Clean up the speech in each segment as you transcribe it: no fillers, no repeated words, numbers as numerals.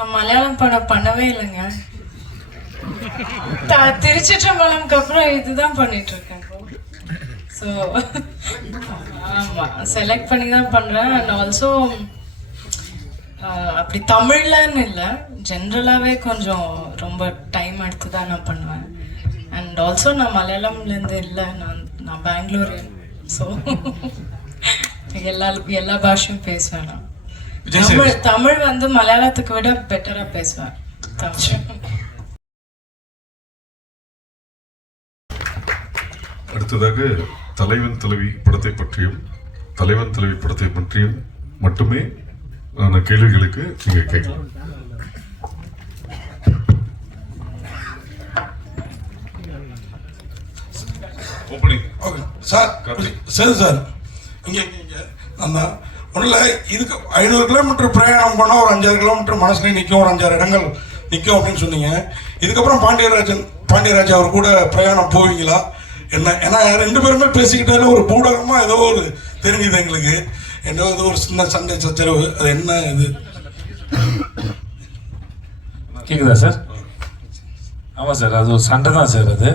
நான் மலையாளம் படம் பண்ணவே இல்லைங்க. திருச்சிற்றம்பலம்க்கு அப்புறம் இதுதான் பண்ணிட்டு இருக்கேன். ஸோ ஆமாம், செலக்ட் பண்ணி தான் பண்ணுறேன். அண்ட் ஆல்சோ அப்படி தமிழ்லன்னு இல்லை, ஜென்ரலாகவே கொஞ்சம் ரொம்ப டைம் எடுத்து தான் நான் பண்ணுவேன். அண்ட் ஆல்சோ நான் மலையாளம்லேருந்து இல்லை, நான் பெங்களூரியன். ஸோ எல்லா பாஷையும் பேசுவேன். நான் தமிழ் வந்து மலையாளத்துக்கு விட பெட்டராக பேசுவேன் தமிழ். அடுத்ததாக தலைவன் தலைவி படத்தை பற்றியும் தலைவன் தலைவி படத்தை பற்றியும் மட்டுமே கேள்விகளுக்கு நீங்க கேட்கலாம். சார் சரி சார், இங்கே அந்த ஒன்றில் இதுக்கு 500 கிலோமீட்டர் பிரயாணம் பண்ணால் ஒரு 5-6 கிலோமீட்டர் மனசுலேயே நிற்கும், ஒரு 5-6 இடங்கள் நிற்கும் அப்படின்னு சொன்னீங்க. இதுக்கப்புறம் பாண்டியராஜ் அவர் கூட பிரயாணம் போவீங்களா என்ன? ஏன்னா 2 பேருமே பேசிக்கிட்டாலும் ஒரு பூடகமாக ஏதோ ஒரு தெரிஞ்சுது எங்களுக்கு, ஏதோ ஒரு சின்ன சண்டை சச்சரவு, அது என்ன இது கேட்குதா சார்? ஆமாம் சார், அது ஒரு சண்டை தான் சார், அது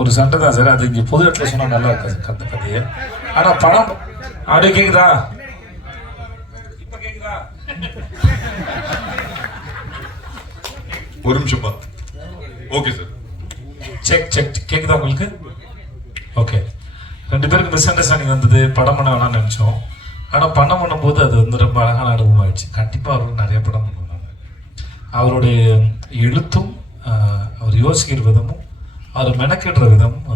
ஒரு சண்டை தான் சார். அது இங்கே பொது இடத்துல சொன்னால் நல்லா இருக்காது கத்த கதையே. ஆனால் படம் அப்படியே கேட்குதா? இப்போ கேட்குதா? ஒரு நிமிஷம். ஓகே சார், செக் கேட்குதா உங்களுக்கு? ஓகே. 2 பேருக்கு மிஸ் அண்டர்ஸ்டாண்டிங் வந்தது, படம் பண்ண வேணாம்னு நினச்சோம். ஆனால் படம் பண்ணும்போது அது வந்து ரொம்ப அழகான அனுபவம் ஆயிடுச்சு. கண்டிப்பாக அவர் நிறைய படம் பண்ணுவாங்க. அவருடைய எழுத்தும் அவர் யோசிக்கிற விதமும் அவர் மெனக்கிடுற விதமும்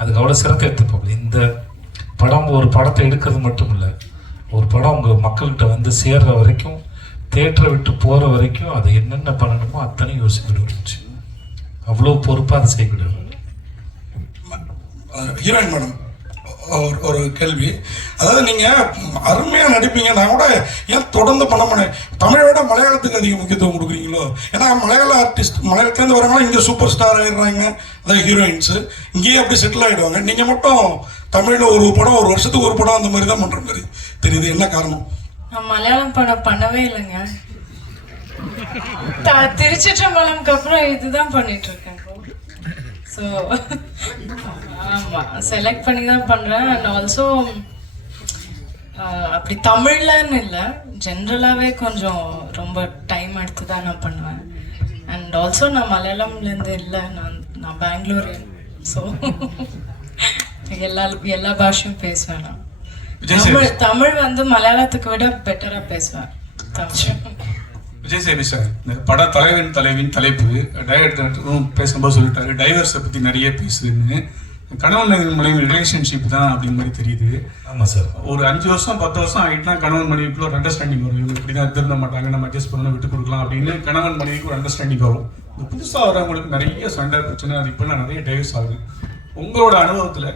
அதுக்கு அவ்வளோ சிறக்க எடுத்துப்போம். இந்த படம் ஒரு படத்தை எடுக்கிறது மட்டும் இல்லை, ஒரு படம் உங்கள் மக்கள்கிட்ட வந்து சேர்ற வரைக்கும், தேட்டரை விட்டு போகிற வரைக்கும் அதை என்னென்ன பண்ணணுமோ அத்தனை யோசிக்கிட்டு அவ்வளோ பொறுப்பாக அதை செய்யக்கூடாது. ஹீரோயின் மேடம் ஒரு கேள்வி, அதாவது நீங்கள் அருமையாக நடிப்பீங்க, நான் கூட ஏன் தொடர்ந்து பண்ண மாட்டேன், தமிழை விட மலையாளத்துக்கு அதிக முக்கியத்துவம் கொடுக்குறீங்களோ? ஏன்னா மலையாள ஆர்டிஸ்ட் மலையாளத்துலேருந்து வரவங்களாம் இங்கே சூப்பர் ஸ்டார் ஆகிடுறாங்க, அதாவது ஹீரோயின்ஸு இங்கேயே அப்படி செட்டில் ஆகிடுவாங்க. நீங்கள் மட்டும் தமிழில் ஒரு படம், ஒரு வருஷத்துக்கு ஒரு படம் அந்த மாதிரி தான் பண்ணுற மாதிரி தெரியுது, என்ன காரணம்? நான் மலையாளம் படம் பண்ணவே இல்லைங்க. திருச்சிற்றம்பலம்க்கு அப்புறம் இதுதான் பண்ணிட்டு இருக்கேன். ஸோ ஆமாம், செலக்ட் பண்ணி தான் பண்ணுறேன். அண்ட் ஆல்சோ அப்படி தமிழ்லன்னு இல்லை, ஜென்ரலாகவே கொஞ்சம் ரொம்ப டைம் எடுத்து தான் நான் பண்ணுவேன். அண்ட் ஆல்சோ நான் மலையாளம்லேருந்து இல்லை, நான் பெங்களூரியன். ஸோ எல்லா பாஷையும் பேசுவேன். நான் தமிழ் வந்து மலையாளத்துக்கு விட பெட்டராக பேசுவேன் தமிழ். விஜய் சேவி சார், இந்த பட தலைவின் தலைப்பு டைரக்டரும் பேசும்போது சொல்லிட்டாரு, டைவர்ஸை பற்றி நிறைய பேசுதுன்னு. கணவன் மனைவி ரிலேஷன்ஷிப் தான் அப்படிங்கிற மாதிரி தெரியுது. ஆமாம் சார், ஒரு 5 வருஷம் 10 வருஷம் ஆகிட்டுனா கணவன் மனைவிக்குள்ள ஒரு அண்டர்ஸ்டாண்டிங் வரும். இவங்க இப்படி தான் திருந்த மாட்டாங்க, நம்ம அட்ஜஸ்ட் பண்ணணும், விட்டு கொடுக்கலாம் அப்படின்னு கணவன் மனைவிக்கு ஒரு அண்டர்ஸ்டாண்டிங் வரும். இந்த புதுசாக வரவங்களுக்கு நிறைய சண்டை பிரச்சனை, அது இப்போ நிறைய டைவர்ஸ் ஆகுது. உங்களோட அனுபவத்தில்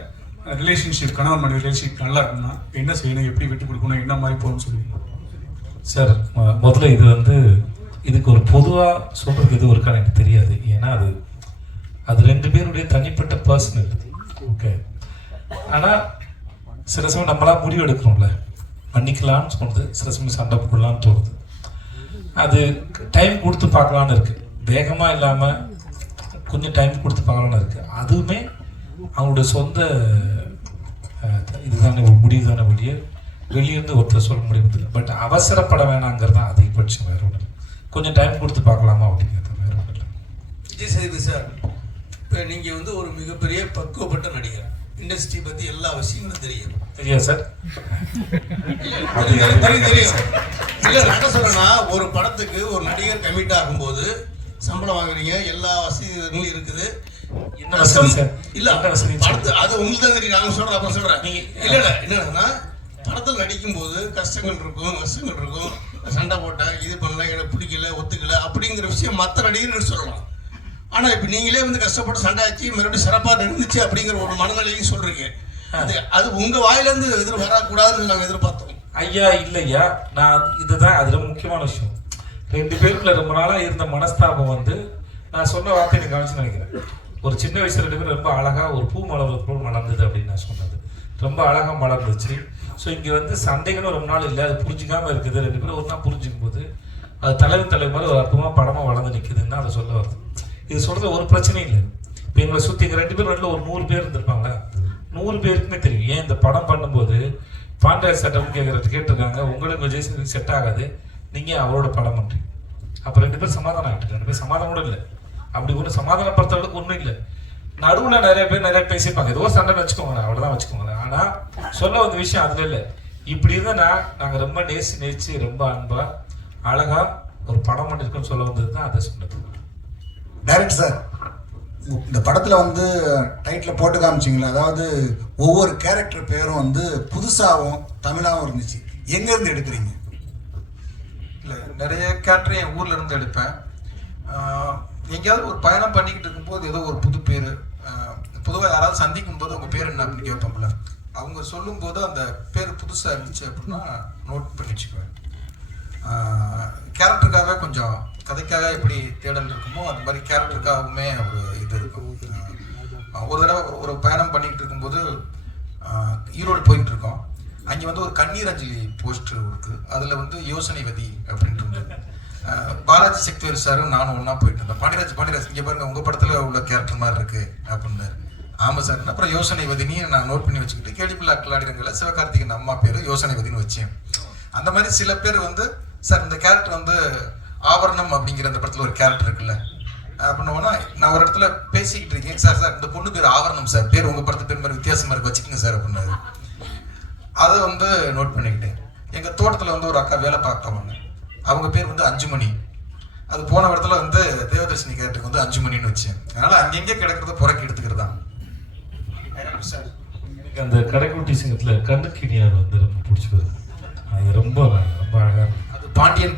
ரிலேஷன்ஷிப், கணவன் மனைவி ரிலேஷன்ஷிப் நல்லா இருக்குன்னா என்ன செய்யணும், எப்படி விட்டு கொடுக்கணும், என்ன மாதிரி போகணும்னு சொல்லுவீங்க சார்? முதல்ல இது வந்து இதுக்கு ஒரு பொதுவாக சொல்கிறது எது இருக்கான்னு எனக்கு தெரியாது. ஏன்னா அது 2 பேருடைய தனிப்பட்ட பர்சனல். ஓகே. ஆனால் சில சமயம் நம்மளாம் முடிவு எடுக்கிறோம்ல, மன்னிக்கலான்னு சொல்லுது, சில சமயம் சண்டை போடலான்னு தோணுது. அது டைம் கொடுத்து பார்க்கலான்னு இருக்குது, வேகமாக இல்லாமல் கொஞ்சம் டைம் கொடுத்து பார்க்கலான்னு இருக்குது. அதுவுமே அவங்களுடைய சொந்த இதுதானே முடிவு தானே வழியே வெளியிருந்து ஒருத்தர் சொல்ல முடியுது. பட் அவசரப்பட வேணாங்கிறது தான் அதிகபட்சம், வேற ஒன்று. கொஞ்சம் டைம் கொடுத்து பார்க்கலாமா அப்படிங்கிறது வேற ஒன்று இல்லை. விஜய் சேதுபதி சார், இப்போ நீங்கள் வந்து ஒரு மிகப்பெரிய பக்குவப்பட்ட நடிகர், இண்டஸ்ட்ரி பற்றி எல்லா விஷயங்களும் தெரியும். தெரியாது சார்? தெரியும். இல்லை நான் என்ன சொல்கிறேன்னா, ஒரு படத்துக்கு ஒரு நடிகர் கமிட் ஆகும்போது சம்பளம் வாங்குறீங்க, எல்லா வசதிகளும் இருக்குது. என்ன வசதி சார்? இல்லை படத்து அது உங்களுக்கு தான் தெரியும், நாங்கள் சொல்கிறேன் அப்புறம் சொல்கிறேன். நீங்கள் இல்லை என்னன்னா, படத்தில் நடிக்கும்போது கஷ்டங்கள் இருக்கும், நஷ்டங்கள் இருக்கும், சண்டை போட்டேன், இது பண்ணல, எனக்கு பிடிக்கல, ஒத்துக்கல அப்படிங்கிற விஷயம் மற்ற நடிகர்கள் சொல்லலாம். ஆனால் இப்போ நீங்களே வந்து கஷ்டப்பட்டு சண்டை ஆச்சு, மறுபடியும் சிறப்பாக நடந்துச்சு அப்படிங்கிற ஒரு மனநிலையும் சொல்கிறீங்க. அது உங்கள் வாயிலேருந்து வரக்கூடாதுன்னு நாங்கள் எதிர்பார்த்தோம். ஐயா இல்லையா, நான் இதுதான் அது ரொம்ப முக்கியமான விஷயம். 2 பேருக்குள்ள ரொம்ப நாளாக இருந்த மனஸ்தாபம் வந்து நான் சொன்ன வார்த்தை எனக்கு கவனிச்சு நினைக்கிறேன். ஒரு சின்ன வயசுல 2 பேரும் ரொம்ப அழகாக ஒரு பூ மலர்வது போல் மலர்ந்தது அப்படின்னு நான் சொன்னது ரொம்ப அழகாக மலர்ந்துச்சு. ஸோ இங்கே வந்து சண்டைகளும் ரொம்ப நாள் இல்லை, அது புரிஞ்சிக்காமல் இருக்குது. 2 பேரும் ஒரு நாள் புரிஞ்சுக்கும் போது அது தலைவன் தலைவர் மாதிரி ஒரு அற்புதமாக படமாக வளர்ந்து நிற்குதுன்னு அதை சொல்ல வருது. இது சொல்கிறது ஒரு பிரச்சனையும் இல்லை. இப்போ எங்களை சுற்றி எங்கள் 2 பேர் நடுவில் ஒரு 100 பேர் இருந்திருப்பாங்களா, 100 பேருக்குமே தெரியும். ஏன் இந்த படம் பண்ணும்போது பாண்டியராஜ் சட்டம் கேட்டிருக்காங்க, உங்களுக்கு விஜய் சேதுபதி செட் ஆகாது, நீங்கள் அவரோட படம் பண்ணுறீங்க. அப்போ 2 பேர் சமாதானம் ஆகிட்டு, 2 பேர் சமாதானம் கூட இல்லை. அப்படி ஒன்றும் சமாதானப்படுத்த அளவுக்கு ஒன்றும் இல்லை. நடுவில் நிறைய பேர் நிறைய பேசியிருப்பாங்க, ஏதோ சண்டைன்னு வச்சுக்கோங்களேன், அவ்வளோதான் வச்சுக்கோங்களேன். ஆனால் சொல்ல வந்த விஷயம் அதில் இல்லை. இப்படி இருந்தால் நாங்கள் ரொம்ப நேசிச்சு ரொம்ப அன்பாக அழகாக ஒரு படம் பண்ணியிருக்கோன்னு சொல்ல வந்தது தான் அதை சொன்னது. டைரக்டர் சார், இந்த படத்தில் வந்து டைட்டில் போட்டு காமிச்சிங்களா, அதாவது ஒவ்வொரு கேரக்டர் பேரும் வந்து புதுசாகவும் தமிழாகவும் இருந்துச்சு. எங்கேருந்து எடுக்கிறீங்க? இல்லை, நிறைய கேரக்டர் என் ஊரில் இருந்து எடுப்பேன். எங்கேயாவது ஒரு பயணம் பண்ணிக்கிட்டு இருக்கும்போது ஏதோ ஒரு புது பேர், பொதுவாக யாராவது சந்திக்கும் போது அவங்க பேர் என்ன அப்படின்னு கேட்போம்ல, அவங்க சொல்லும்போது அந்த பேர் புதுசாக இருந்துச்சு அப்படின்னா நோட் பண்ணி வச்சுக்குவேன். கேரக்டருக்காகவே கொஞ்சம் கதைக்காக எப்படி தேடல் இருக்குமோ அது மாதிரி கேரக்டருக்காகவுமே ஒரு இது இருக்கும். ஒரு தடவை ஒரு பயணம் பண்ணிக்கிட்டு இருக்கும்போது ஈரோடு போயிட்டு இருக்கோம். அங்கே வந்து ஒரு கண்ணீர் அஞ்சலி போஸ்டர் இருக்குது. அதில் வந்து யோசனைவதி அப்படின்ட்டு இருந்தது. பாலாஜி சக்திவேல் சாரும் நானும் ஒன்றா போயிட்டு இருந்தேன். பாண்டியராஜ் இங்கே பாருங்க, உங்கள் படத்தில் உள்ள கேரக்டர் மாதிரி இருக்குது அப்படின்னாரு. ஆமாம் சார். அப்புறம் யோசனைவதினி நான் நோட் பண்ணி வச்சுக்கிட்டு கேள்விப்பிள்ளை அக்கலாடிரங்களில் சிவகார்த்திகன் அம்மா பேர் யோசனைவதினு வச்சேன். அந்த மாதிரி சில பேர் வந்து சார் இந்த கேரக்டர் வந்து ஆவரணம் அப்படிங்கிற அந்த படத்தில் ஒரு கேரக்டர் இருக்குல்ல அப்படின்னா, நான் ஒரு இடத்துல பேசிக்கிட்டு இருக்கேன், சார் இந்த பொண்ணு பேர் ஆவரணம் சார், பேர் உங்கள் படத்து பேர் மாதிரி வித்தியாசமாக இருக்கு, வச்சுக்கோங்க சார் அப்படின்னாரு. அதை வந்து நோட் பண்ணிக்கிட்டேன். எங்கள் தோட்டத்தில் வந்து ஒரு அக்கா வேலை பார்க்கவங்க, அவங்க பேர் வந்து அஞ்சுமணி. அது போன இடத்துல வந்து தேவதர்ஷினி கேரக்டருக்கு வந்து அஞ்சுமணின்னு வச்சேன். அதனால் அங்கெங்கே கிடக்கிறத புறக்கி எடுத்துக்கிறது தான் சார். எனக்கு அந்த கடைக்குட்டி சிங்கத்தில் கண்ணுக்கிணியார் வந்து ரொம்ப பிடிச்சி வருது. அது ரொம்ப ரொம்ப அழகாக. அது பாண்டியன்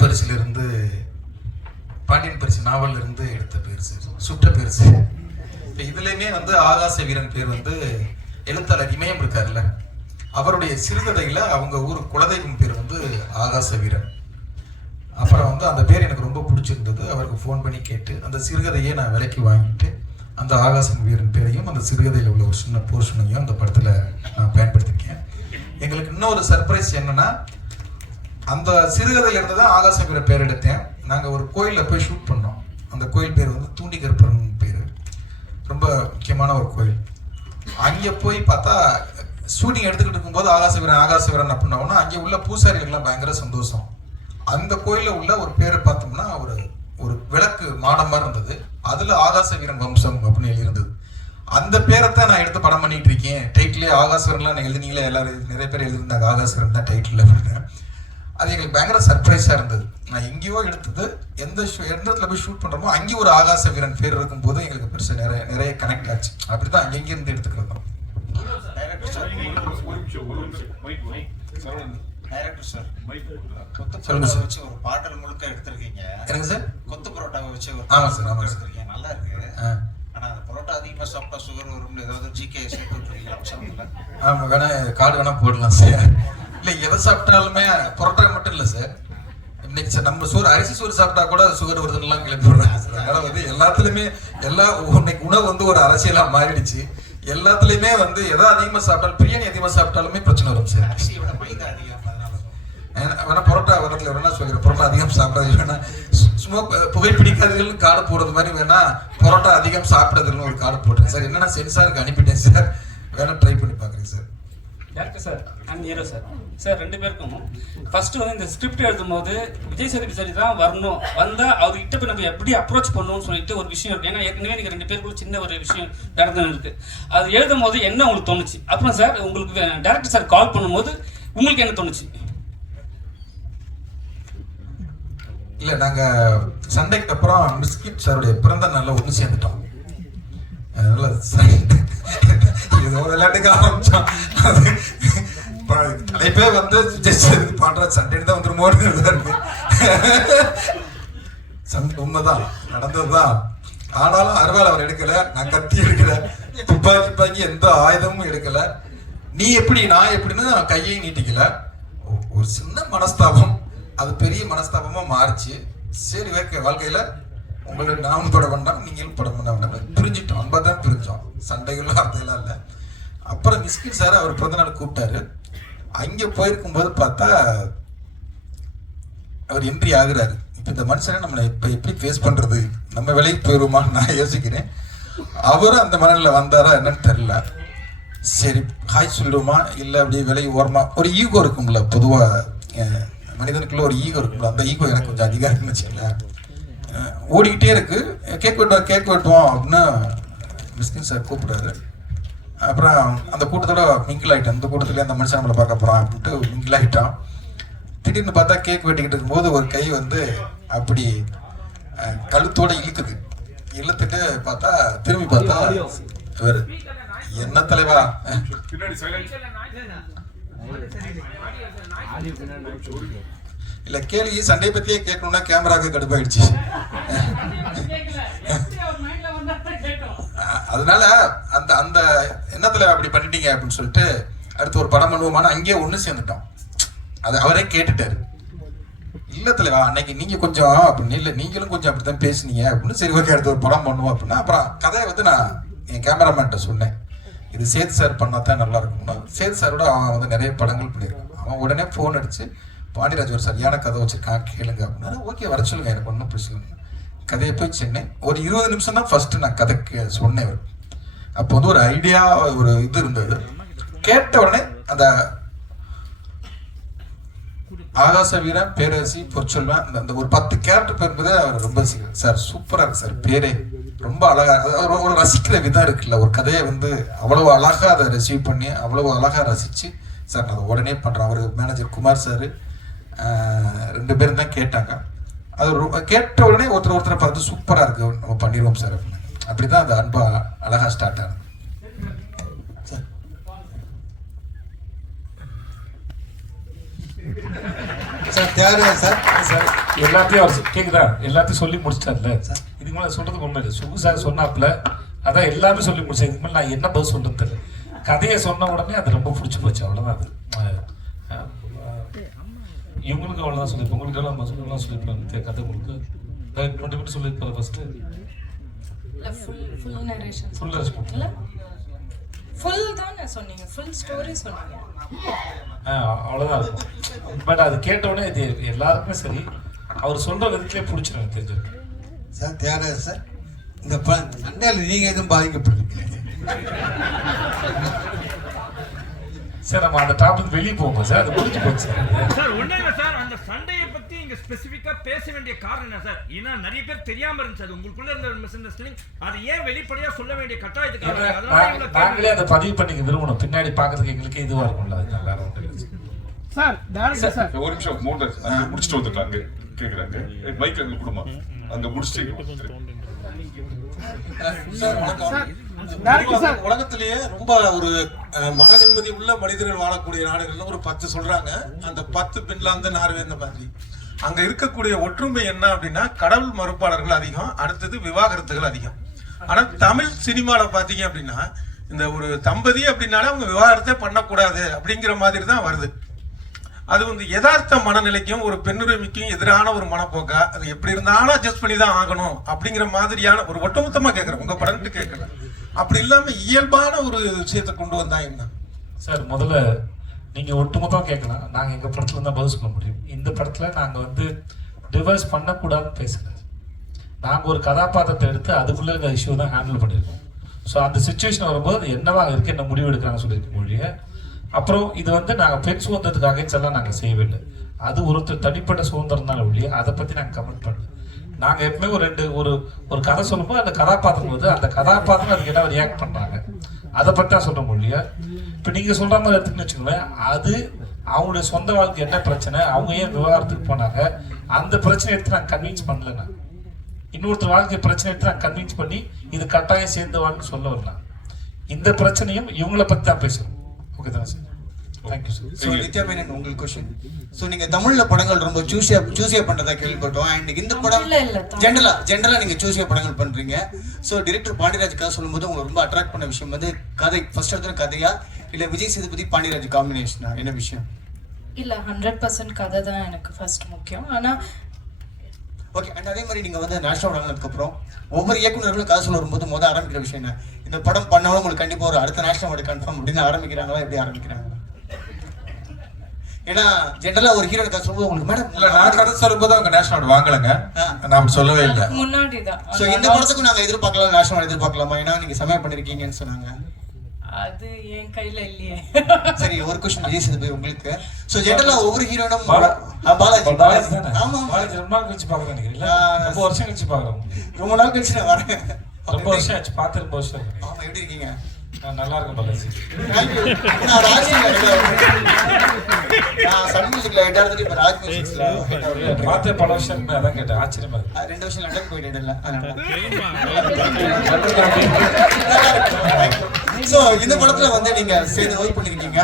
பரிசு நாவல்ல இருந்து எடுத்த பேர் சார், சுட்ட பேர் சார். இப்போ இதுலேயுமே வந்து ஆகாச வீரன் பேர் வந்து எழுத்தாளர் இமயம் இருக்கார்ல, அவருடைய சிறுகதையில் அவங்க ஊர் குலதெய்வம் பேர் வந்து ஆகாச வீரன். அப்புறம் வந்து அந்த பேர் எனக்கு ரொம்ப பிடிச்சிருந்தது. அவருக்கு ஃபோன் பண்ணி கேட்டு அந்த சிறுகதையை நான் விலைக்கு வாங்கிட்டு அந்த ஆகாசன் வீரன் பேரையும் அந்த சிறுகதையில் உள்ள ஒரு சின்ன போர்ஷனையும் அந்த படத்தில் நான் பயன்படுத்தியிருக்கேன். எங்களுக்கு இன்னொரு சர்ப்ரைஸ் என்னன்னா, அந்த சிறுகதையில இருந்து தான் ஆகாச வீரன் பேர் எடுத்தேன். நாங்கள் ஒரு கோயிலில் போய் ஷூட் பண்ணோம். அந்த கோயில் பேர் வந்து தூண்டிகற்பன் பேர், ரொம்ப முக்கியமான ஒரு கோயில். அங்கே போய் பார்த்தா ஷூட்டிங் எடுத்துக்கிட்டு இருக்கும்போது ஆகாச வீரன் அப்படின்னா அங்கே உள்ள பூசாரிகள்லாம் பயங்கர சந்தோஷம். அந்த கோயிலில் உள்ள ஒரு பேரை பார்த்தோம்னா ஒரு விளக்கு மாடம் மாதிரி இருந்தது, அதில் ஆகாச வீரன் வம்சம் அப்படின்னு எழுதியிருந்தது. அந்த பேரைத்தான் நான் எடுத்து படம் பண்ணிட்டு இருக்கேன். டைட்டிலே ஆகாச வீரன்லாம் நான் எழுதினீங்களே, எல்லாரும் நிறைய பேர் எழுதியிருந்தாங்க, ஆகாச வீரன் தான் டைட்டில் அப்படின்றேன். அது எங்களுக்கு பயங்கர சர்ப்ரைஸாக இருந்தது. நான் எங்கேயோ எடுத்தது, எந்த இடத்துல போய் ஷூட் பண்ணுறோமோ அங்கேயும் ஒரு ஆகாச வீரன் பேர் இருக்கும்போது எங்களுக்கு பெருசாக நிறைய கனெக்ட் ஆச்சு. அப்படி தான் அங்கேருந்து எடுத்துக்கிறது தான். டைரக்டர் சார், கொத்து பரோட்டா வச்சு ஒரு பாடல் முழுக்க எடுத்திருக்கீங்க. எனக்கு சார் கொத்து பரோட்டாவை வச்சு ஒரு ஆமாம் சார் எடுத்திருக்கீங்க, நல்லா இருக்கு. ஆனா அந்த பரோட்டா அதிகமா சாப்பிட்டா சுகர் வரும்னு ஏதாவது ஜிகே சேர்த்து விட்டுருக்கீங்களா அவசரம்ல? ஆமாம், கார்டு வேணா போடலாம் சார். இல்லை, எதை சாப்பிட்டாலுமே பரோட்டா மட்டும் இல்லை சார். இன்னைக்கு சார் நம்ம அரிசி சோறு சாப்பிட்டா கூட சுகர் வருதுன்னெலாம் கிளப்பி விடுறாங்க சார். அதனால வந்து எல்லாத்துலேயுமே இன்னைக்கு உணவு வந்து ஒரு அரசியலாக மாறிடுச்சு. எல்லாத்துலேயுமே வந்து எதை அதிகமாக சாப்பிட்டாலும், பிரியாணி அதிகமாக சாப்பிட்டாலுமே பிரச்சனை வரும் சார். அரிசியோட மைதா அதிகம், வேணா பரோட்டா வரத்துல வேணா சொல்கிறேன், பரோட்டா அதிகம் சாப்பிடாது வேணா, சும்மா புகைப்பிடிக்காதீங்கன்னு கார்டு போடுறது மாதிரி வேணா பரோட்டா அதிகம் சாப்பிடாதுன்னு ஒரு கார்டு போடுறேன் சார். என்னன்னா சென்சாருக்கு அனுப்பிட்டேன் சார், வேணா ட்ரை பண்ணி பார்க்குறேன் sir. Director sir and hero sir, sir 2 பேருக்கும் ஃபர்ஸ்ட் வந்து இந்த ஸ்கிரிப்ட் எழுதும்போது விஜய் சேதுபதி சார் தான் வரணும், வந்தால் அவர்கிட்ட போய் நம்ம எப்படி அப்ரோச் பண்ணணும்னு சொல்லிட்டு ஒரு விஷயம் இருக்குது. ஏன்னா ஏற்கனவே நீங்கள் 2 பேருக்குள்ள சின்ன ஒரு விஷயம் நடந்து இருக்குது. அது எழுதும் போது என்ன உங்களுக்கு தோணுச்சு? அப்புறம் சார் உங்களுக்கு டேரக்டர் சார் கால் பண்ணும்போது உங்களுக்கு என்ன தோணுச்சு? இல்லை, நாங்கள் சண்டைக்கு அப்புறம் மிஸ்கிட் சாருடைய பிறந்த நாளில் ஒன்று சேர்ந்துட்டோம். அதனால ஏதோ விளையாட்டுக்கு ஆரம்பிச்சோம். தலைப்பே வந்து பண்ற சண்டைன்னு தான் வந்துருமோன்னு இருக்கு. சண்டை உண்மைதான், நடந்ததுதான். ஆனாலும் அறுவாள் அவர் எடுக்கல, நான் கத்தி எடுக்கல, துப்பாக்கி எந்த ஆயுதமும் எடுக்கல. நீ எப்படி நான் எப்படின்னு கையையும் நீட்டிக்கல. ஒரு சின்ன மனஸ்தாபம், அது பெரிய மனஸ்தாபமா மாறிச்சு. சரி, ஓகே, வாழ்க்கையில உங்களோட நானும் படம் வேண்டாம், நீங்களும் படம் பண்ண வேண்டாம், பிரிஞ்சுட்டோம். அன்பா தான் பிரிஞ்சோம், சண்டைகளும் அர்த்தம்லாம் இல்லை. அப்புறம் மிஸ்கின் சார் அவர் பிறந்தநாள் கூப்பிட்டாரு. அங்கே போயிருக்கும்போது பார்த்தா அவர் என்ட்ரி ஆகுறாரு. இப்போ இந்த மனுஷனை நம்மளை இப்போ எப்படி ஃபேஸ் பண்ணுறது, நம்ம விலைக்கு போயிடுமா நான் யோசிக்கிறேன். அவரும் அந்த மனநிலை வந்தாரா என்னன்னு தெரில. சரி ஹாய் சொல்லுவோமா இல்லை அப்படியே விலை ஓரமா, ஒரு ஈகோ இருக்கும்ல பொதுவாக மனிதனுக்குள்ள ஒரு ஈகோ இருக்கும்ல, அந்த ஈகோ எனக்கு கொஞ்சம் அதிகம் இருக்குன்னு வச்சுக்கல. ஓடிக்கிட்டே இருக்கு, கேக் வெட்டுவோம் அப்படின்னு மிஸ்கின் சார் கூப்பிடுறாரு. அப்புறம் அந்த கூட்டத்தோட மிங்கிள் ஆகிட்டேன். அந்த கூட்டத்துலேயே அந்த மனுஷன் நம்மளை பார்க்க போகிறான் அப்படின்ட்டு மிங்கிள் ஆகிட்டான். திடீர்னு பார்த்தா கேக் வெட்டிக்கிட்டு இருக்கும்போது ஒரு கை வந்து அப்படி கழுத்தோடு இழுத்துட்டு பார்த்தா திரும்பி பார்த்தா இவர் என்ன தலைவா இல்ல கேள்வி சண்டையை பத்தியே கேட்கணும்னா கேமராவுக்கு கடுப்பாயிடுச்சு. அதனால அந்த அந்த என்ன தலைவா அப்படி பண்ணிட்டீங்க அப்படின்னு சொல்லிட்டு அடுத்து ஒரு படம் பண்ணுவோமான அங்கேயே ஒன்று சேர்ந்துட்டோம். அது அவரே கேட்டுட்டாரு. இல்ல தலைவா அன்னைக்கு நீங்க கொஞ்சம் அப்படின்னு இல்லை நீங்களும் கொஞ்சம் அப்படித்தான் பேசுனீங்க அப்படின்னு. சரி ஓகே அடுத்து ஒரு படம் பண்ணுவோம் அப்படின்னா அப்புறம் கதையை வந்து நான் என் கேமராமேன்ட்ட சொன்னேன், இது சேது சார் பண்ணா தான் நல்லா இருக்கும்னா. சேது சாரோட அவன் வந்து நிறைய படங்கள் பண்ணியிருக்கான். அவன் உடனே ஃபோன் அடிச்சு பாண்டியராஜ் ஒரு சரியான கதை வச்சிருக்கான் கேளுங்க அப்படின்னா. ஓகே வர சொல்லுங்க எனக்கு ஒன்றும் பிரச்சனை. கதையை போய் சொன்னேன். ஒரு 20 நிமிஷம் தான் ஃபர்ஸ்ட் நான் கதைக்கு சொன்னேன். அப்போ வந்து ஒரு ஐடியா ஒரு இது இருந்தது. கேட்ட உடனே அந்த ஆகாச வீரன் பேரரசி பொற்சொல்வன் அந்த ஒரு 10 கேரக்டர் பேர் என்பதை அவர் ரொம்ப சார் சூப்பரா இருக்கு சார், பேரே ரொம்ப அழகா, ஒரு ரசிக்கிற விதம் இருக்குல்ல. ஒரு கதையை வந்து அவ்வளவு அழகா அதை ரிசீவ் பண்ணி அவ்வளவு அழகா ரசிச்சு சார் நான் அதை உடனே பண்றேன். அவர் மேனேஜர் குமார் சார் 2 பேரும் தான் கேட்டாங்க. அது கேட்ட உடனே ஒருத்தரை பார்த்து சூப்பரா இருக்கு நம்ம பண்ணிடுவோம் சார் அப்படின்னு. அப்படிதான் அது அன்பா அழகா ஸ்டார்ட் ஆகும். சார் தியாகராஜ் சார் சார் எல்லாத்தையும் அவர் கேட்குதா, எல்லாத்தையும் சொல்லி முடிச்சிட்டார்ல. இதுக்கு மேலே சொல்றதுக்கு ஒன்றும் இல்லை. சுகு சார் சொன்னாப்புல அதான் எல்லாமே சொல்லி முடிச்சேன். இதுக்கு மேலே நான் என்ன பதில் சொல்றது தெரியல. கதையை சொன்ன உடனே அது ரொம்ப பிடிச்சி போச்சு, அவ்வளோதான். அது இவங்களுக்கு அவ்வளோதான் சொல்லியிருப்பேன். உங்களுக்கு எல்லாம் மசூலாம் சொல்லியிருப்பாங்க. கதை உங்களுக்கு 20 மினிட் சொல்லியிருப்பாரு first. Full narration full response இல்லை, ஃபுல் தானே சொன்னீங்க, ஃபுல் ஸ்டோரி சொன்னீங்க. அவ்வளோதான் இருக்கும். பட் அது கேட்டவுடனே இது எல்லாருக்குமே சரி அவர் சொல்ற விதத்திலே பிடிச்சிடும் தெரிஞ்சிருக்கு. சார் தியாகராஜ் சார் இந்த சண்டையில் நீங்க எதுவும் பாதிக்கப்பட்டிருக்கீங்க சார்? நம்ம அந்த டாபிக் வெளியே போவோம் சார், அது முடிஞ்சு போச்சு சார். ஒண்ணே இல்லை சார், அந்த சண்டையை பத்தி இங்க ஸ்பெசிஃபிக்கா பேச வேண்டிய காரணம் என்ன சார்? ஏன்னா நிறைய பேர் தெரியாம இருந்துச்சு, அது உங்களுக்குள்ள இருந்த மிஸ் அண்டர்ஸ்டாண்டிங். அது ஏன் வெளிப்படையா சொல்ல வேண்டிய கட்டாயத்துக்கு நாங்களே அதை பதிவு பண்ணிக்க விரும்பணும். பின்னாடி பார்க்கறதுக்கு எங்களுக்கு இதுவா இருக்கும்ல, அது நல்லா இருக்கும் சார். சார் ஒரு நிமிஷம் மோட்டர் அங்க முடிச்சுட்டு வந்துட்டாங்க கேக்குறாங்க. மைக் அங்க கொடுமா, அங்க முடிச்சுட்டு. உலகத்திலேயே ரொம்ப ஒரு மன நிம்மதி உள்ள மனிதர்கள் வாழக்கூடிய நாடுகள்ல ஒரு 10 சொல்றாங்க. அந்த 10 பின்லாந்து நார்வே இந்த மாதிரி அங்க இருக்கக்கூடிய ஒற்றுமை என்ன அப்படின்னா கடவுள் மறுப்பாளர்கள் அதிகம், அடுத்தது விவாகரத்துகள் அதிகம். ஆனா தமிழ் சினிமால பாத்தீங்க அப்படின்னா இந்த ஒரு தம்பதி அப்படின்னாலே அவங்க விவாகரத்தை பண்ணக்கூடாது அப்படிங்கிற மாதிரி தான் வருது. அது வந்து யதார்த்த மனநிலைக்கும் ஒரு பெண்ணுரிமைக்கும் எதிரான ஒரு மனப்போக்கா, அது எப்படி இருந்தாலும் அட்ஜஸ்ட் பண்ணி தான் ஆகணும் அப்படிங்கிற மாதிரியான ஒரு ஒட்டுமொத்தமா கேட்கறேன். உங்க படம்ட்டு கேட்கல, அப்படி இல்லாம இயல்பான ஒரு விஷயத்தை கொண்டு வந்தா என்ன சார்? முதல்ல நீங்க ஒட்டுமொத்தமா கேட்கலாம், நாங்க எங்க படத்துல தான் பதில் சொல்ல முடியும். இந்த படத்துல நாங்க வந்து டிவைஸ் பண்ணக்கூடாதுன்னு பேசல. நாங்க ஒரு கதாபாத்திரத்தை எடுத்து அதுக்குள்ள இருக்க இஷ்யூ தான் ஹேண்டில் பண்ணியிருக்கோம். ஸோ அந்த சுச்சுவேஷன் வரும்போது என்னவா இருக்கு, என்ன முடிவு எடுக்கிறாங்க சொல்லியிருக்க மொழியை. அப்புறம் இது வந்து நாங்கள் பெண் சுதந்திரத்துக்காக செல்லாம் நாங்கள் செய்யவே இல்லை. அது ஒருத்தர் தனிப்பட்ட சுதந்திரம் தான் ஒழிய அதை பற்றி நாங்கள் கமெண்ட் பண்ணல. நாங்கள் எப்பவுமே ஒரு கதை சொல்லும்போது அந்த கதாபாத்திரம் வந்து அந்த கதாபாத்திரம் அதுக்கு என்ன ரியாக்ட் பண்ணுறாங்க அதை பற்றி தான் சொல்கிற மொழிய. இப்போ நீங்கள் சொல்கிற மாதிரி எடுத்துன்னு வச்சுக்கோங்களேன், அது அவங்களுடைய சொந்த வாழ்க்கை என்ன பிரச்சனை, அவங்க ஏன் விவகாரத்துக்கு போனாங்க, அந்த பிரச்சனை எடுத்து நாங்கள் கன்வின்ஸ் பண்ணலண்ணா. இன்னொருத்தர் வாழ்க்கை பிரச்சனை எடுத்து நாங்கள் கன்வின்ஸ் பண்ணி இது கட்டாயம் சேர்ந்து வாழ்ன்னு சொல்ல வரலாம். இந்த பிரச்சனையும் இவங்கள பற்றி தான் பேசுகிறோம். ஓகே தானே sir? Thank you sir. So Nithya Menon உங்களுக்கு கொஸ்டின். ஸோ நீங்கள் தமிழில் படங்கள் ரொம்ப சூஸியாக பண்ணுறதா கேள்விப்பட்டோம். அண்ட் இந்த படம் ஜென்ரலாக நீங்கள் சூஸியாக படங்கள் பண்ணுறீங்க. ஸோ டிரெக்டர் பாண்டியராஜ் கதை சொல்லும்போது உங்களுக்கு ரொம்ப அட்ராக்ட் பண்ண விஷயம் வந்து கதை ஃபர்ஸ்ட் எடுத்துன கதையா இல்லை விஜய் சேதுபதி பாண்டியராஜ் காம்பினேஷனா, என்ன விஷயம்? இல்லை 100% கதை தான் எனக்கு ஃபர்ஸ்ட் முக்கியம். ஆனால் ஓகே. அண்ட் அதே மாதிரி நீங்கள் வந்து நேஷனல் வாங்கினதுக்கப்புறம் ஒவ்வொரு இயக்குநர்களும் கதை சொல்ல வரும்போது ஆரம்பிக்கிற விஷயம் என்ன, இந்த படம் பண்ணாலும் உங்களுக்கு கண்டிப்பாக ஒரு அடுத்த நேஷனல் அவார்டு கன்ஃபார்ம் அப்படின்னு ஆரம்பிக்கிறாங்களா, எப்படி ஆரம்பிக்கிறாங்களா? ஏன்னா ஜென்ரலா ஒரு ஹீரோயின் கதை சொல்லும்போது உங்களுக்கு மேடம் இல்ல நான் கதை சொல்லும்போது அவங்க நேஷனல் அவார்டு வாங்கலைங்க. நான் அப்படி சொல்லவே இல்லை. முன்னாடி தான். ஸோ இந்த படத்துக்கும் நாங்க எதிர்பார்க்கலாம், நேஷனல் எதிர்பார்க்கலாமா? ஏன்னா நீங்க சமயம் பண்ணிருக்கீங்கன்னு சொன்னாங்க. அது என் கையில இல்லையே. சரி, ஒரு क्वेश्चन விஜய் சேதுபதி உங்களுக்கு. சோ ஜெனரலா ஒவ்வொரு ஹீரோனும் பாலாஜி பாலாஜி தானே? ஆமா பாலாஜி ரொம்ப நாள் கழிச்சு பார்க்குறேன் நினைக்கிறீங்களா? ரொம்ப வருஷம் கழிச்சு பார்க்குறோம். ரொம்ப நாள் கழிச்சு நான் வரேன். ரொம்ப வருஷம் ஆச்சு, பார்த்து ரொம்ப வருஷம் இருக்கு. ஆமா, எப்படி இருக்கீங்க? நான் நல்லா இருக்கேன் பாலாஜி. தேங்க்யூ. நான் ராஜ் நான் சன் மியூசிக்ல ஹெட் ஆர்த்தி இப்ப ராஜ் மியூசிக்ல பார்த்து பல வருஷம் இருக்கு, அதான் கேட்டேன். ஆச்சரியமா இருக்கு. 2 வருஷம் லண்டன் போயிட்டேன் இல்ல. சோ இந்த படத்துல வந்து நீங்க சேர்ந்து ஒர்க் பண்ணிருக்கீங்க.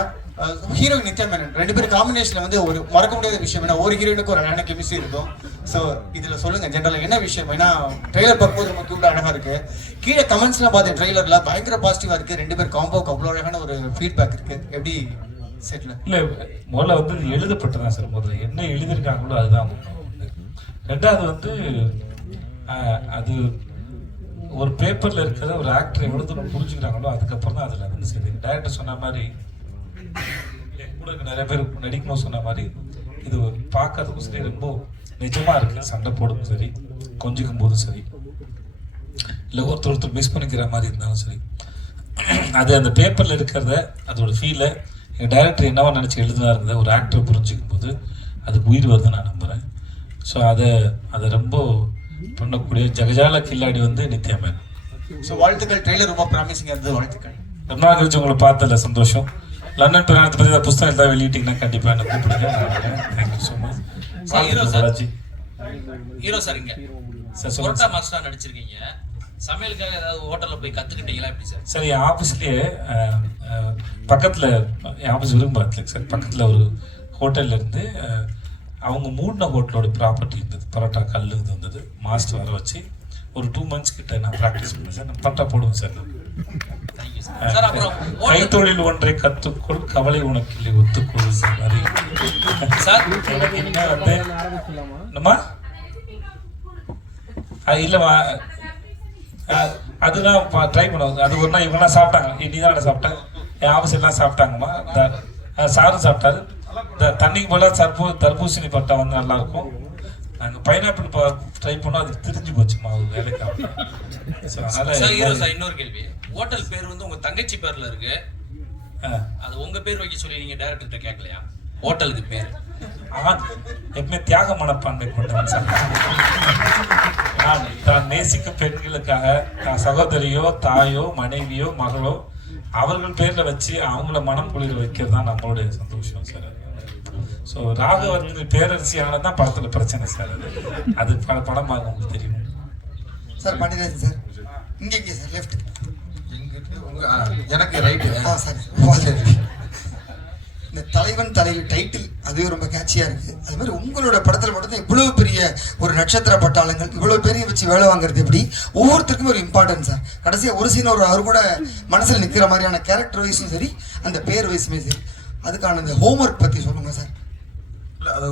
ஹீரோயின் நித்யா மேனன் 2 பேரும் காம்பினேஷன்ல வந்து ஒரு மறக்க முடியாத விஷயம். ஏன்னா ஒரு ஹீரோயினுக்கு ஒரு அழகான கெமிஸ்ட்ரி இருக்கும். ஸோ இதுல சொல்லுங்க ஜென்ரலா என்ன விஷயம்? ஏன்னா ட்ரெய்லர் பார்க்கும்போது ரொம்ப கியூட்டா அழகா இருக்கு. கீழே கமெண்ட்ஸ்லாம் பார்த்தேன், ட்ரெய்லர்ல பயங்கர பாசிட்டிவா இருக்கு. 2 பேர் காம்போக்கு அவ்வளோ அழகான ஒரு ஃபீட்பேக் இருக்கு. எப்படி செட்ல? இல்லை, முதல்ல வந்து எழுதப்பட்டதான் சார். முதல்ல என்ன எழுதியிருக்காங்களோ அதுதான். ரெண்டாவது வந்து அது ஒரு பேப்பர்ல இருக்கிறத ஒரு ஆக்டர் எவ்வளவு தூரம் புரிஞ்சுக்கிறாங்களோ அதுக்கப்புறம் தான் அதுல வந்து சரி. டைரக்டர் சொன்ன மாதிரி, கூட நிறைய பேர் நடிக்கணும் சொன்ன மாதிரி, இது பார்க்கறதுக்கும் சரி ரொம்ப நிஜமா இருக்கு. சண்டை போடும் சரி, கொஞ்சிக்கும் போதும் சரி, இல்லை ஒருத்தர் மிஸ் பண்ணிக்கிற மாதிரி இருந்தாலும் சரி, அது அந்த பேப்பர்ல இருக்கிறத அதோட ஃபீலை எங்கள் டைரக்டர் என்னவா நினச்சி எழுதினாருங்க ஒரு ஆக்டர் புரிஞ்சுக்கும் போது அதுக்கு உயிர் வருதுன்னு நான் நம்புகிறேன். ஸோ அதை ரொம்ப பண்ணக்கூடிய ஜகஜால கில்லாடி வந்து நித்யா மேனன். ஸோ வாழ்த்துக்கள். ட்ரெய்லர் ரொம்ப ப்ராமிசிங்காக இருந்தது. வாழ்த்துக்கள். ரொம்ப நாள் கழிச்சு உங்களை பார்த்ததில்ல, சந்தோஷம். லண்டன் பிரயாணத்தை பற்றி புத்தகம் எதாவது வெளியிட்டிங்கன்னா கண்டிப்பாக என்ன கூப்பிடுங்க. Thank you so much. Balaji hero sir, இங்க சார் புரோட்டா மாஸ்டரா நடிச்சிருக்கீங்க. சமையலுக்காக ஏதாவது ஹோட்டல்ல போய் கத்துக்கிட்டீங்களா எப்படி சார்? சார் என் ஆஃபீஸ்லேயே பக்கத்தில், என் ஆஃபீஸ் விரும்பாத்துல சார், பக்கத்தில் ஒரு ஹோட்டலில் இருந்து அவங்க மூடின ஹோட்டலோட ப்ராப்பர்ட்டி இருந்தது. பரோட்டா கல் இது வந்தது. மாஸ்டர் வர வச்சு ஒரு 2 months கிட்ட நான் ப்ராக்டிஸ் பண்ணேன் சார். நான் பரோட்டா போடுவேன் சார். கைத்தொழில் ஒன்றை கற்றுக்கொள், கவலை உனக்கு ஒத்துக்கொள் மாதிரி சார். எனக்கு என்ன வந்து என்னம்மா இல்லைம்மா, அதுதான் ட்ரை பண்ணுவாங்க. அது ஒரு நாள் இவங்கெல்லாம் சாப்பிட்டாங்க, நீ தான் சாப்பிட்டேன், என் ஆஃபீஸ் எல்லாம் சாப்பிட்டாங்கம்மா. சாரும் சாப்பிட்டாரு. இந்த தண்ணிக்கு போல தர்பூசணி பட்டா வந்து நல்லா இருக்கும். நாங்கள் பைனாப்பிள் ட்ரை பண்ணோம், அது திரிஞ்சு போச்சுமா ஒரு வேலைக்கு. அதனால இன்னொரு கேள்வி, ஹோட்டல் பேர் வந்து உங்க தங்கச்சி பேர்ல இருக்கு, அது உங்க பேர் வைக்க சொல்லி நீங்க டைரக்டர்கிட்ட கேட்கலையா? ஹோட்டலுக்கு பேர் எப்பவுமே தியாக மனப்பான்மை கொண்டவன் சார். நான் தான் நேசிக்கும் பெண்களுக்காக தான் சகோதரியோ தாயோ மனைவியோ மகளோ அவர்கள் பேர்ல வச்சு அவங்கள மனம் குளிர வைக்கிறது தான் நம்மளுடைய சந்தோஷம் சார். ஸோ ராகவர்த்தின் பேரரசி ஆனதான் படத்துல பிரச்சனை சார். அது படமாக உங்களுக்கு தெரியும் சார். பாண்டியராஜன் சார் இங்கே சார் லெஃப்ட், எனக்கு ரைட்டு சார். இந்த தலைவன் தலைவி டைட்டில் அதுவே ரொம்ப கேட்சியா இருக்கு. அது மாதிரி உங்களோட படத்துல மட்டும் இவ்வளவு பெரிய ஒரு நட்சத்திர பட்டாளங்கள் இவ்வளவு பெரிய வச்சு வேலை வாங்குறது எப்படி? ஒவ்வொருத்தருக்கும் ஒரு இம்பார்ட்டன்ஸ் சார். கடைசியா ஒரு சீன் அவர் கூட மனசுல நிக்கிற மாதிரியான கேரக்டர் வைஸும் சரி, அந்த பேர் வைஸுமே சரி, அதுக்கான இந்த ஹோம்ஒர்க் பத்தி சொல்லுங்க சார். இல்லை, அது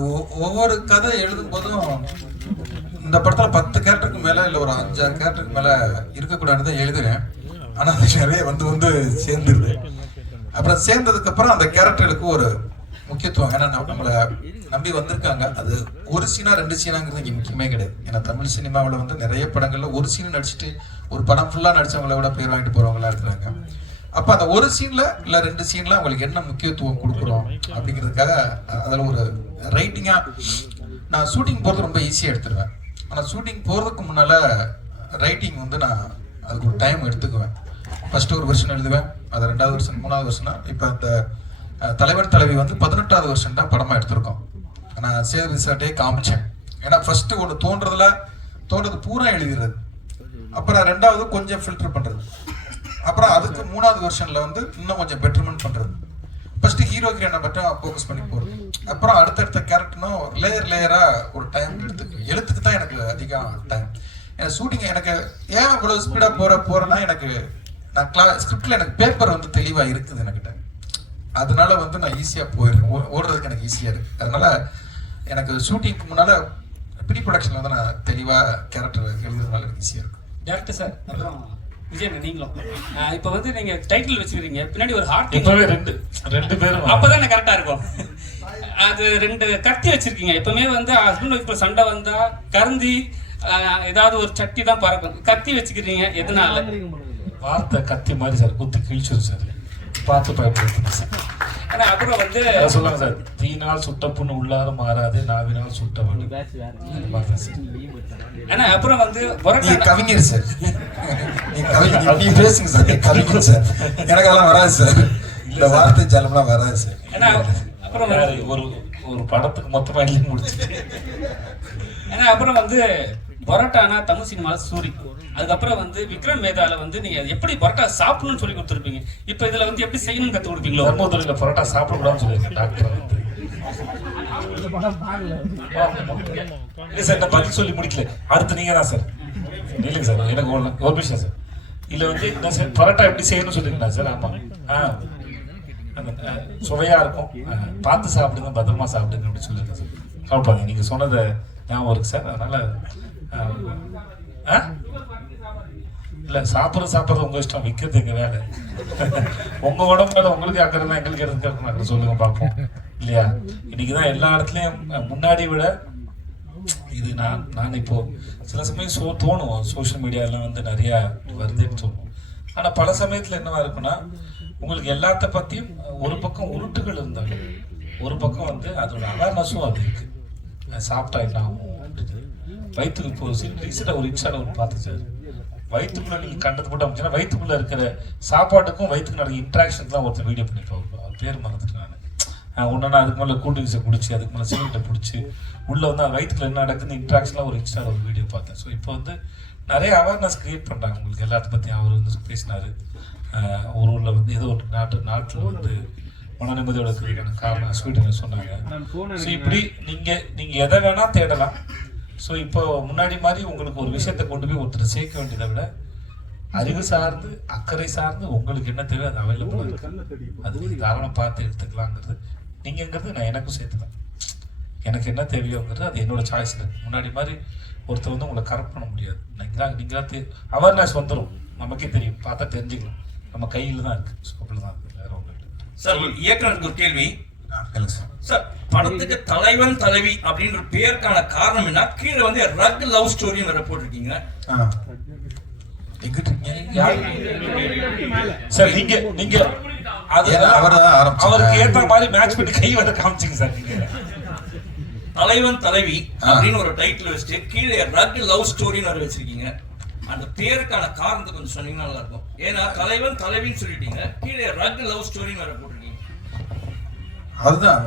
ஒவ்வொரு கதை எழுதும் போதும் இந்த படத்துல 10 கேரக்டருக்கு மேல இல்லை ஒரு 5-6 கேரக்டருக்கு மேல இருக்கக்கூடாதுன்னு எழுதுறேன். ஆனா அது நிறைய வந்து சேர்ந்துருது. அப்புறம் சேர்ந்ததுக்கு அப்புறம் அந்த கேரக்டர்களுக்கு ஒரு முக்கியத்துவம். ஏன்னா நம்மளை நம்பி வந்திருக்காங்க. அது ஒரு சீனா 2 சீனாங்கிறது இங்கே முக்கியமே கிடையாது. ஏன்னா தமிழ் சினிமாவில் வந்து நிறைய படங்கள்ல ஒரு சீன் நடிச்சுட்டு ஒரு படம் ஃபுல்லா நடிச்சவங்கள விட பேர் வாங்கிட்டு போறவங்களா இருக்கிறாங்க. அப்ப அந்த ஒரு சீன்ல இல்ல 2 சீன்ல அவங்களுக்கு என்ன முக்கியத்துவம் கொடுக்குறோம் அப்படிங்கிறதுக்காக அதுல ஒரு ரைட்டிங்கா நான் ஷூட்டிங் போறது ரொம்ப ஈஸியா எடுத்துருவேன். ஆனா ஷூட்டிங் போறதுக்கு முன்னால ரைட்டிங் வந்து நான் அதுக்கு ஒரு டைம் எடுத்துக்குவேன். ஃபர்ஸ்ட் ஒரு வருஷன் எழுதுவேன், அது 2வது வருஷன் 3வது வருஷனா. இப்போ இந்த தலைவர் தலைவி வந்து 18வது வருஷன் தான் படமா எடுத்திருக்கோம். நான் சேது சார்ட்டே காமிச்சேன். ஏன்னா ஃபர்ஸ்ட் ஒன்று தோன்றது பூரா எழுதிடுறது, அப்புறம் 2வது கொஞ்சம் ஃபில்டர் பண்றது, அப்புறம் அதுக்கு 3வது வருஷன்ல வந்து இன்னும் கொஞ்சம் பெட்டர்மெண்ட் பண்றது. ஃபர்ஸ்ட் ஹீரோ ஹீரோனை மட்டும் ஃபோக்கஸ் பண்ணி போறது, அப்புறம் அடுத்தடுத்த கேரக்டர்னும் லேயரா ஒரு டைம் எடுத்துக்கு. எழுத்துக்கு தான் எனக்கு அதிகம் டைம். ஏன்னா ஷூட்டிங் எனக்கு ஏன் இவ்வளவு ஸ்பீடா போறேன்னா எனக்கு நான் ஸ்கிரிப்ட்ல எனக்கு பேப்பர் வந்து தெளிவா இருக்குது எனக்கிட்ட. அதனால வந்து நான் ஈஸியா போயிடுறேன், ஓடுறதுக்கு எனக்கு ஈஸியா இருக்கு. அதனால எனக்கு ஷூட்டிங்க்கு முன்னால ப்ரீ ப்ரொடக்ஷன்ல வந்து நான் தெளிவா கேரக்டர் எழுதுறதுனால எனக்கு ஈஸியா இருக்கும். டேரக்டர் சார், அப்புறம் விஜய் நீங்களும் இப்போ வந்து நீங்க டைட்டில் வச்சுக்கிறீங்க, பின்னாடி ஒரு ஹார்ட் இப்பவே ரெண்டு பேரும் அப்பதான் கரெக்டா இருக்கும். அது 2 கத்தி வச்சிருக்கீங்க. எப்பவுமே வந்து ஹஸ்பண்ட் ஒய்ஃப்ல சண்டை வந்தா கருந்தி ஏதாவது ஒரு சட்டி தான் பறக்கும். கத்தி வச்சுக்கிறீங்க, எதனால? வார்த்தை கத்தி மாதிரி சார், குத்தி கிழிச்சிடும் சார், பார்த்து பயப்படுத்துங்க சார். ஆனா அப்புறம் வந்து சொல்லுவாங்க சார், தீனால் சுட்ட புண்ணு உள்ளார மாறாது, நாவினால் சுட்ட வலி. ஆனா அப்புறம் வந்து கவிஞர் சார், நீ பேசுங்க சார், கவிஞர் சார், எனக்கு அதெல்லாம் வராது சார், இந்த வார்த்தை ஜலம்லாம் வராது சார். ஏன்னா அப்புறம் ஒரு படத்துக்கு மொத்தமா எழுதி முடிச்சுட்டு. ஏன்னா அப்புறம் வந்து பரோட்டானா தமிழ் சினிமாவில் சூரி, அதுக்கப்புறம் வந்து விக்ரம் வேதால வந்து நீங்க எப்படி பரோட்டா சாப்பிடணும்னு சொல்லி கொடுத்துருப்பீங்க. இப்போ இதுல வந்து எப்படி செய்யணும்னு கற்றுக் கொடுப்பீங்களோ? தர்மபுரியில் பரோட்டா சாப்பிடக்கூடாதுன்னு சொல்லியிருக்கேன் டாக்டர் வந்து. இல்லை சார், நான் பதில் சொல்லி முடிக்கல, அடுத்து நீங்க தான் சார். இல்லைங்க சார், எனக்கு ஒரு விஷயம் சார், இல்லை வந்து என்ன சார் பரோட்டா எப்படி செய்யணும்னு சொல்லியிருக்கா சார்? ஆமாம், அந்த சுவையாக இருக்கும், பார்த்து சாப்பிடுங்க, பத்திரமா சாப்பிடுங்க அப்படின்னு சொல்லியிருக்கேன் சார். கவலைப்பாங்க, நீங்கள் சொன்னதை ஞாபகம் இருக்கு சார். அதனால இல்லை, சாப்பிட்றது உங்கள் இஷ்டம், விற்கிறது எங்கள் வேலை. உங்கள் உடம்பு மேலே உங்களுக்கு அக்கறைனா எங்களுக்கு எடுத்துக்கிறேன் சொல்லுங்க பார்ப்போம், இல்லையா? இன்னைக்கு தான் எல்லா இடத்துலையும் முன்னாடி விட இது நான் இப்போ சில சமயம் தோணும், சோஷியல் மீடியாலாம் வந்து நிறையா வருதுன்னு தோணும். ஆனால் பல சமயத்தில் என்னவா இருக்குன்னா, உங்களுக்கு எல்லாத்த பற்றியும் ஒரு பக்கம் உருட்டுகள் இருந்தாலும் ஒரு பக்கம் வந்து அதோட அவேர்னஸும் அது இருக்கு. சாப்பிட்டா என்ன ஆகும், வயிற்றுக்கு இப்போ ரீசெண்டாக ஒரு இன்ஸ்டால ஒரு பார்த்து சார், வயிற்றுக்குள்ள நீங்கள் கண்டது போட்டு அமைச்சுன்னா வயிற்றுக்குள்ள இருக்கிற சாப்பாட்டுக்கும் வயிற்றுக்கு நடக்கிற இன்ட்ராக்ஷன் தான் ஒருத்தர் வீடியோ பண்ணிப்போம். அவர் பேர் மறந்துட்டு நான் ஒன்றுனா அதுக்கு மேலே கூல் ட்ரிங்க்ஸை குடிச்சு அதுக்கு மேலே சிகரெட்டை பிடிச்சி உள்ளே வந்து அது வயிற்றுக்குள்ள என்ன நடக்குதுன்னு இன்ட்ராக்ஷன்லாம் ஒரு இன்ஸ்டால ஒரு வீடியோ பார்த்தேன். ஸோ இப்போ வந்து நிறைய அவேர்னஸ் க்ரியேட் பண்ணுறாங்க உங்களுக்கு எல்லாத்த பற்றியும். அவர் வந்து பேசினார், ஒரு ஊரில் வந்து ஏதோ ஒரு நாட்டில் வந்து மன நிம்மதியோட இருக்கிறதுக்கான காரணம் ஸ்வீடன் சொன்னாங்க. ஸோ இப்படி நீங்கள் எதை வேணால் தேடலாம். ஸோ இப்போ முன்னாடி மாதிரி உங்களுக்கு ஒரு விஷயத்தை கொண்டு போய் ஒருத்தர் சேர்க்க வேண்டியதை விட அறிவு சார்ந்து அக்கறை சார்ந்து உங்களுக்கு என்ன தேவை அது அவைலபிளாக இருக்கு, அது நீங்கள் தாராளம் பார்த்து எடுத்துக்கலாங்கிறது நீங்கிறது நான் எனக்கும் சேர்த்து தான். எனக்கு என்ன தேவையோங்கிறது அது என்னோட சாய்ஸ் இருக்கு. முன்னாடி மாதிரி ஒருத்தர் வந்து உங்களை கரெக்ட் பண்ண முடியாது. நீங்களா அவேர்னஸ் வந்துடும், நமக்கே தெரியும், பார்த்தா தெரிஞ்சுக்கலாம், நம்ம கையில் தான் இருக்கு. ஸோ அப்படி தான் இருக்கு, வேற ஒன்றும் இல்லை சார். இயக்குனருக்கு ஒரு கேள்வி சார். படத்துக்கு தலைவன் தலைவி அப்படின்ற பேருக்கான காரணம் என்ன? கீழே வந்து ரக் லவ் ஸ்டோரின்னு வேற போட்டிருக்கீங்க சார். நீங்க அவருக்கு ஏற்ற மாதிரி மேட்ச் பண்ணி கை வர காமிச்சிங்க சார். நீங்க தலைவன் தலைவி அப்படின்னு ஒரு டைட்டில் வச்சுட்டு கீழே ரக் லவ் ஸ்டோரின்னு வர வச்சிருக்கீங்க. அந்த பேருக்கான காரணத்தை கொஞ்சம் சொன்னீங்கன்னா நல்லா இருக்கும். ஏன்னா தலைவன் தலைவின்னு சொல்லிட்டீங்க, கீழே ரக் லவ் ஸ்டோரின்னு வர போட்டிருக்கீங்க. அதுதான்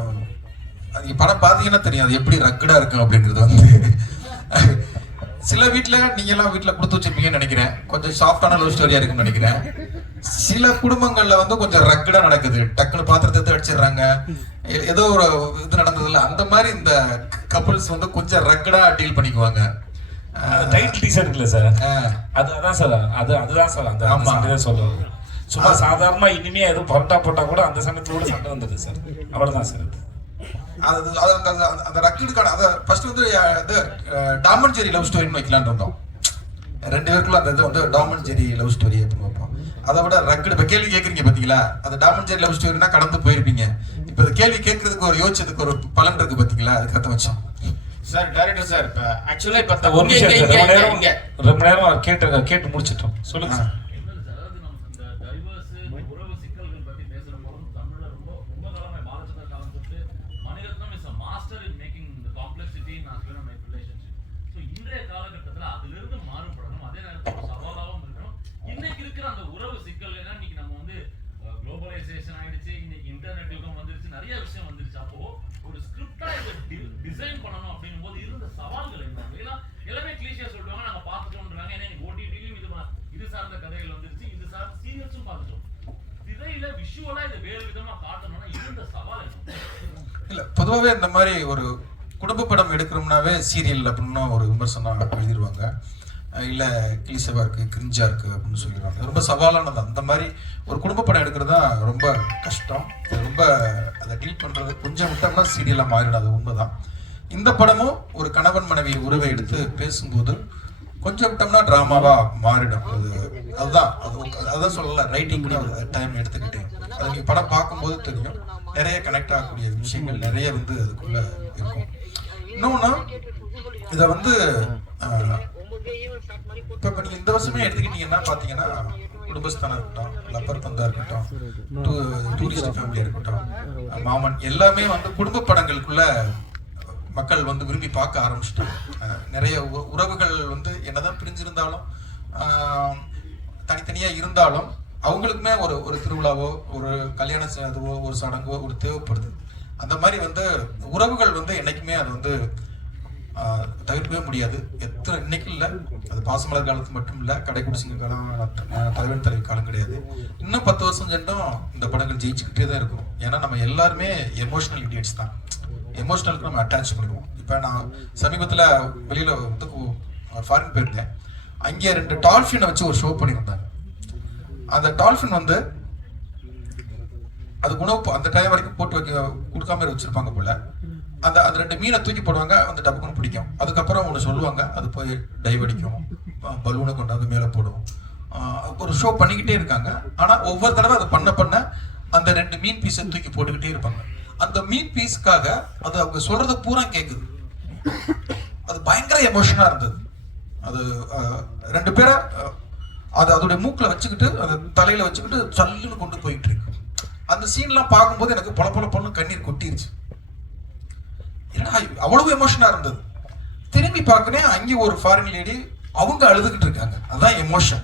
படம் பார்த்தீங்கன்னா தெரியும் அது எப்படி ரக்கடா இருக்கும் அப்படிங்கிறது. வந்து சில வீட்டில் நீங்கெல்லாம் வீட்டில் கொடுத்து வச்சிருப்பீங்கன்னு நினைக்கிறேன், கொஞ்சம் சாஃப்டான லவ் ஸ்டோரியா இருக்குன்னு நினைக்கிறேன். சில குடும்பங்கள்ல வந்து கொஞ்சம் ரக்கடா நடக்குது, டக்குன்னு பாத்திரத்தை அடிச்சிடுறாங்க, ஏதோ ஒரு இது நடந்ததில்ல, அந்த மாதிரி இந்த கப்புள்ஸ் வந்து கொஞ்சம் ரக்கடா டீல் பண்ணிக்குவாங்க. டைட்டில் டீசர் இருக்குல்ல சார், அதுதான் சார், அதுதான் சார் அந்த சண்டை சொல்லுவாங்க. சும்மா சாதாரணமா இனிமே எதுவும் பரோட்டா போட்டா கூட அந்த சமயத்தோட சண்டை வந்துடுது சார், அவ்வளவுதான் சார். அந்த ரக்கடுக்கான அதை ஃபர்ஸ்ட் வந்து டாம் அண்ட் ஜெர்ரி லவ் ஸ்டோரின்னு வைக்கலான்னு இருந்தோம். 2 பேருக்குள்ள அந்த இது வந்து Tom and Jerry love story அப்படின்னு வைப்போம். அதை விட ரக்கடு இப்போ கேள்வி கேட்குறீங்க பார்த்தீங்களா, அது டாம் அண்ட் ஜெர்ரி லவ் ஸ்டோரினா கடந்து போயிருப்பீங்க. இப்போ அது கேள்வி கேட்கறதுக்கு ஒரு யோசிச்சதுக்கு ஒரு பலன் இருக்கு பார்த்தீங்களா, அதுக்காக வச்சோம் சார். டைரக்டர் சார், இப்போ ஆக்சுவலாக இப்போ ஒரு நிமிஷம் ரொம்ப நேரம் கேட்டு முடிச்சிட்டோம், சொல்லுங்க சார். டிசைன் பண்ணணும் அப்படிங்கும் போது இருந்த சவால்கள் என்ன? எல்லாமே கிளீஷியா சொல்லுவாங்க, நாங்க பார்த்துட்டோம்ன்றாங்க. ஏன்னா எனக்கு ஓடிடிலையும் இது சார்ந்த கதைகள் வந்துருச்சு, இது சார்ந்த சீரியல்ஸும் பார்த்துட்டோம். திரையில விஷுவலா இதை வேறு விதமா காட்டணும்னா இருந்த சவால் என்ன? இல்லை, பொதுவாகவே இந்த மாதிரி ஒரு குடும்ப படம் எடுக்கிறோம்னாவே சீரியல் அப்படின்னு ஒரு விமர்சனம் எழுதிடுவாங்க, இல்லை கிளிசவா இருக்கு, கிரிஞ்சா இருக்கு அப்படின்னு சொல்லிடுவாங்க. ரொம்ப சவாலானது. அந்த மாதிரி ஒரு குடும்ப படம் எடுக்கிறது தான் ரொம்ப கஷ்டம். ரொம்ப அதை டீல் பண்ணுறது கொஞ்சம் விட்டோம்னா சீரியலாக மாறிடும், அது உண்மைதான். இந்த படமும் ஒரு கணவன் மனைவி உறவை எடுத்து பேசும்போது கொஞ்சம் விட்டோம்னா ட்ராமாவா மாறிடும். அதுதான் சொல்லல, ரைட்டிங் கூட டைம் எடுத்துக்கிட்டேன். அது நீங்க படம் பார்க்கும்போது தெரியும், நிறைய கனெக்ட் ஆகக்கூடிய விஷயங்கள் நிறைய வந்து அதுக்குள்ள இருக்கும். இன்னொன்னு இதை வந்து இப்போ நீங்க இந்த வருஷமே எடுத்துக்கிட்டீங்கன்னா பாத்தீங்கன்னா குடும்பஸ்தானா இருக்கட்டும், லப்பர் பந்தா இருக்கட்டும், டூரிஸ்ட் ஃபேமிலியா இருக்கட்டும், மாமன், எல்லாமே வந்து குடும்ப படங்களுக்குள்ள மக்கள் வந்து விரும்பி பார்க்க ஆரம்பிச்சிட்டாங்க. நிறைய உறவுகள் வந்து என்னதான் பிரிஞ்சிருந்தாலும் தனித்தனியா இருந்தாலும் அவங்களுக்குமே ஒரு திருவிழாவோ ஒரு கல்யாண அதுவோ ஒரு சடங்கோ ஒரு தேவைப்படுது. அந்த மாதிரி வந்து உறவுகள் வந்து என்னைக்குமே அது வந்து தவிர்க்கவே முடியாது. எத்தனை இன்னைக்கு இல்லை, அது பாசமலர் காலத்து மட்டும் இல்லை, கடைக்குடிசிங்க காலம், தலைவன் தலைவி காலம் கிடையாது. இன்னும் 10 வருஷம் சென்றும் இந்த படங்கள் ஜெயிச்சுக்கிட்டே தான் இருக்கும். ஏன்னா நம்ம எல்லாருமே எமோஷனல் இடியட்ஸ் தான். எமோஷனலுக்கு நம்ம அட்டாச் பண்ணிடுவோம். இப்போ நான் சமீபத்தில் வெளியில் வந்து ஃபாரின் போயிருந்தேன். அங்கே 2 டால்ஃபினை வச்சு ஒரு ஷோ பண்ணியிருந்தாங்க. அந்த டால்ஃபின் வந்து அது உணவு அந்த டைம் வரைக்கும் போட்டு கொடுக்காம வச்சிருப்பாங்க போல. அந்த 2 மீனை தூக்கி போடுவாங்க, அந்த டப்புக்குன்னு பிடிக்கும். அதுக்கப்புறம் ஒன்று சொல்லுவாங்க, அது போய் டைவ் அடிக்கும், பலூனை கொண்டாந்து மேலே போடும். ஒரு ஷோ பண்ணிக்கிட்டே இருக்காங்க. ஆனால் ஒவ்வொரு தடவை அதை பண்ண அந்த 2 மீன் பீஸை தூக்கி போட்டுக்கிட்டே இருப்பாங்க. அந்த மீன் பீஸுக்காக அது அவங்க சொல்றது பூரா கேட்குது. அது பயங்கர எமோஷனா இருந்தது. அது 2 பேரை அதோடைய மூக்கில் வச்சுக்கிட்டு அதை தலையில வச்சுக்கிட்டு சல்லுன்னு கொண்டு போயிட்டு இருக்கு. அந்த சீன்லாம் பார்க்கும்போது எனக்கு பொல பொண்ணு கண்ணீர் கொட்டிருச்சு. ஏன்னா அவ்வளவு எமோஷனா இருந்தது. திரும்பி பார்க்கறேன், அங்கே ஒரு ஃபாரின் லேடி அவங்க அழுதுகிட்டு இருக்காங்க. அதுதான் எமோஷன்.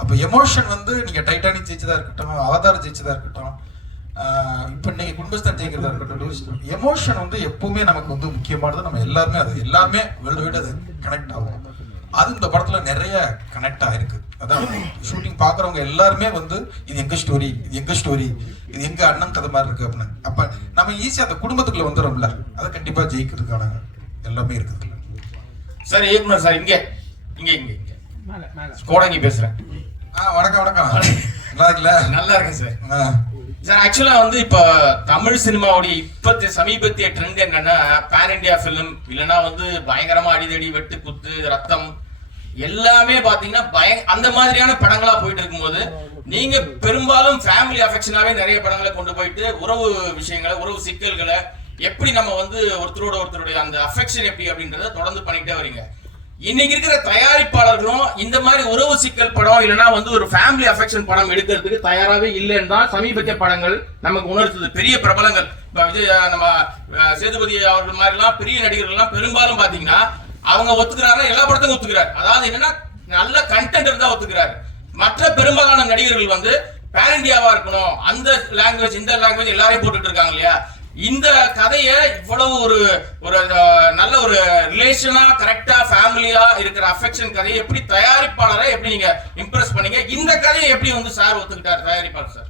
அப்போ எமோஷன் வந்து நீங்க டைட்டானிக் ஜெயிச்சதா இருக்கட்டும், அவதாரம் ஜெயிச்சதா இருக்கட்டும், இப்போ இன்னைக்கு குடும்பஸ்தான் ஜெயிக்கிறதா இருக்கட்டும், எமோஷன் வந்து எப்பவுமே நமக்கு வந்து முக்கியமானது. நம்ம எல்லாருமே வேர்ல்டு வைட் அது கனெக்ட் ஆகும். அது இந்த படத்துல நிறைய கனெக்ட் ஆயிருக்கு. அதான் ஷூட்டிங் பாக்குறவங்க எல்லாருமே வந்து இது எங்க ஸ்டோரி, இது எங்க அண்ணன் கதை மாதிரி இருக்கு அப்படின்னு. அப்ப நம்ம ஈஸியா அந்த குடும்பத்துக்குள்ள வந்துடும்ல, அதை கண்டிப்பா ஜெயிக்கிறதுக்கான எல்லாமே இருக்குது. சார் இயக்குனர் சார், இங்க கோடங்கி பேசுறேன். வணக்கம். நல்லா இருக்குல்ல? நல்லா இருக்கேன் சார். சார் ஆக்சுவலா வந்து இப்போ தமிழ் சினிமாவுடைய சமீபத்திய ட்ரெண்ட் என்னன்னா பேன் இண்டியா ஃபிலிம், இல்லைன்னா வந்து பயங்கரமா அடிதடி, வெட்டு குத்து, ரத்தம் எல்லாமே பாத்தீங்கன்னா அந்த மாதிரியான படங்களா போயிட்டு இருக்கும்போது நீங்க பெரும்பாலும் ஃபேமிலி அஃபெக்ஷனாவே நிறைய படங்களை கொண்டு போயிட்டு உறவு விஷயங்களை, உறவு சிக்கல்களை எப்படி நம்ம வந்து ஒருத்தருடைய அந்த அஃபெக்ஷன் எப்படி அப்படின்றத தொடர்ந்து பண்ணிட்டே வரீங்க. இன்னைக்கு இருக்கிற தயாரிப்பாளர்களும் இந்த மாதிரி உறவு சிக்கல் படம் இல்லைன்னா வந்து ஒரு ஃபேமிலி அஃபெக்ஷன் படம் எடுக்கிறதுக்கு தயாராகவே இல்லைன்னு தான் சமீபத்திய படங்கள் நமக்கு உணர்த்துது. பெரிய பிரபலங்கள் விஜய், நம்ம சேதுபதி அவர்கள் மாதிரிலாம் பெரிய நடிகர்கள்லாம் பெரும்பாலும் பாத்தீங்கன்னா அவங்க ஒத்துக்கிறாங்க, எல்லா படத்துக்கும் ஒத்துக்கிறாரு. அதாவது என்னன்னா நல்ல கண்டென்ட் இருந்தா ஒத்துக்கிறாரு. மற்ற பெரும்பாலான நடிகர்கள் வந்து பேன் இண்டியாவா இருக்கணும், அந்த லாங்குவேஜ் இந்த லாங்குவேஜ் எல்லாரையும் போட்டுட்டு இருக்காங்க இல்லையா. இந்த கதையை இவ்வளவு ஒரு நல்ல ஒரு ரிலேஷனா கரெக்டா ஃபேமிலியா இருக்கிற அஃபெக்ஷன் கதையை எப்படி தயாரிப்பாளரை எப்படி நீங்க இம்ப்ரெஸ் பண்ணீங்க? இந்த கதையை எப்படி வந்து சார் ஒத்துக்கிட்டார் தயாரிப்பாளர் சார்?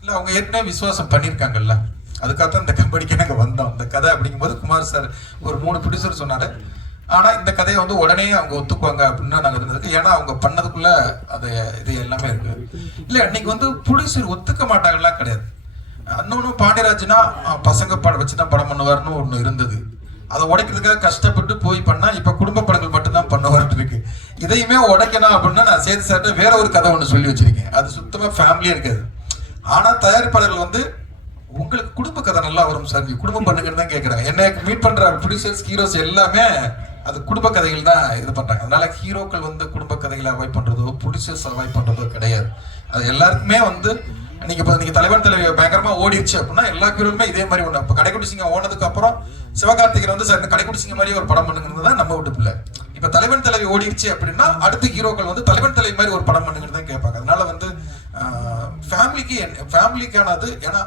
இல்ல அவங்க ஏற்கனவே விசுவாசம் பண்ணிருக்காங்கல்ல, அதுக்காகத்தான் இந்த கம்பெனிக்கு நாங்க வந்தோம். இந்த கதை அப்படிங்கும்போது குமார் சார் ஒரு 3 ப்ரொடியூசர் சொன்னாரு. ஆனா இந்த கதையை வந்து உடனே அவங்க ஒத்துக்குவாங்க அப்படின்னு நாங்க இருந்ததுக்கு, ஏன்னா அவங்க பண்ணதுக்குள்ள அது இது எல்லாமே இருக்கு. இல்ல இன்னைக்கு வந்து ப்ரொடியூசர் ஒத்துக்க மாட்டாங்கலாம் கிடையாது. இன்னொன்னு பாண்டியராஜ்னா பசங்க படம் வச்சுதான் படம் பண்ணுவார்னு ஒண்ணு இருந்தது. அதை உடைக்கிறதுக்காக கஷ்டப்பட்டு போய் பண்ணா இப்ப குடும்ப படங்கள் மட்டும்தான் பண்ணுவார்னு இருக்கு. இதையுமே உடைக்கணும் அப்படின்னா நான் சேது சார்ட்ட வேற ஒரு கதை ஒண்ணு சொல்லி வச்சிருக்கேன். அது சுத்தமா ஃபேமிலியா இருக்காது. ஆனா தயாரிப்பாளர்கள் வந்து உங்களுக்கு குடும்ப கதை நல்லா வரும் சார், நீங்க குடும்பம் பண்ணுங்கன்னு தான் கேட்கறாங்க. என்ன மீட் பண்ற ப்ரொடியூசர்ஸ், ஹீரோஸ் எல்லாமே அது குடும்ப கதைகள் தான் இது பண்றாங்க. அதனால ஹீரோக்கள் வந்து குடும்ப கதைகளை அவாய்ட் பண்றதோ ப்ரொடியூசர்ஸ் அவாய்ட் பண்றதோ கிடையாது. அது எல்லாருக்குமே வந்து நீங்க தலைவன் தலைவி பயங்கரமா ஓடிடுச்சு அப்படின்னா எல்லா ஹீரோலுமே இதே மாதிரி ஒண்ணு. இப்ப கடைக்குடி சிங்கம் ஓனதுக்கு அப்புறம் சிவகார்த்திகன் வந்து சார் கடைக்குடி சிங்கம் மாதிரி ஒரு படம் பண்ணுங்கிறது தான் நம்ம வீட்டு பிள்ளை. இப்ப தலைவன் தலைவி ஓடிடுச்சு அப்படின்னா அடுத்த ஹீரோக்கள் வந்து தலைவன் தலைவி மாதிரி ஒரு படம் பண்ணுங்கிறது தான் கேட்பாங்க. அதனால வந்து ஃபேமிலிக்கானது. ஏன்னா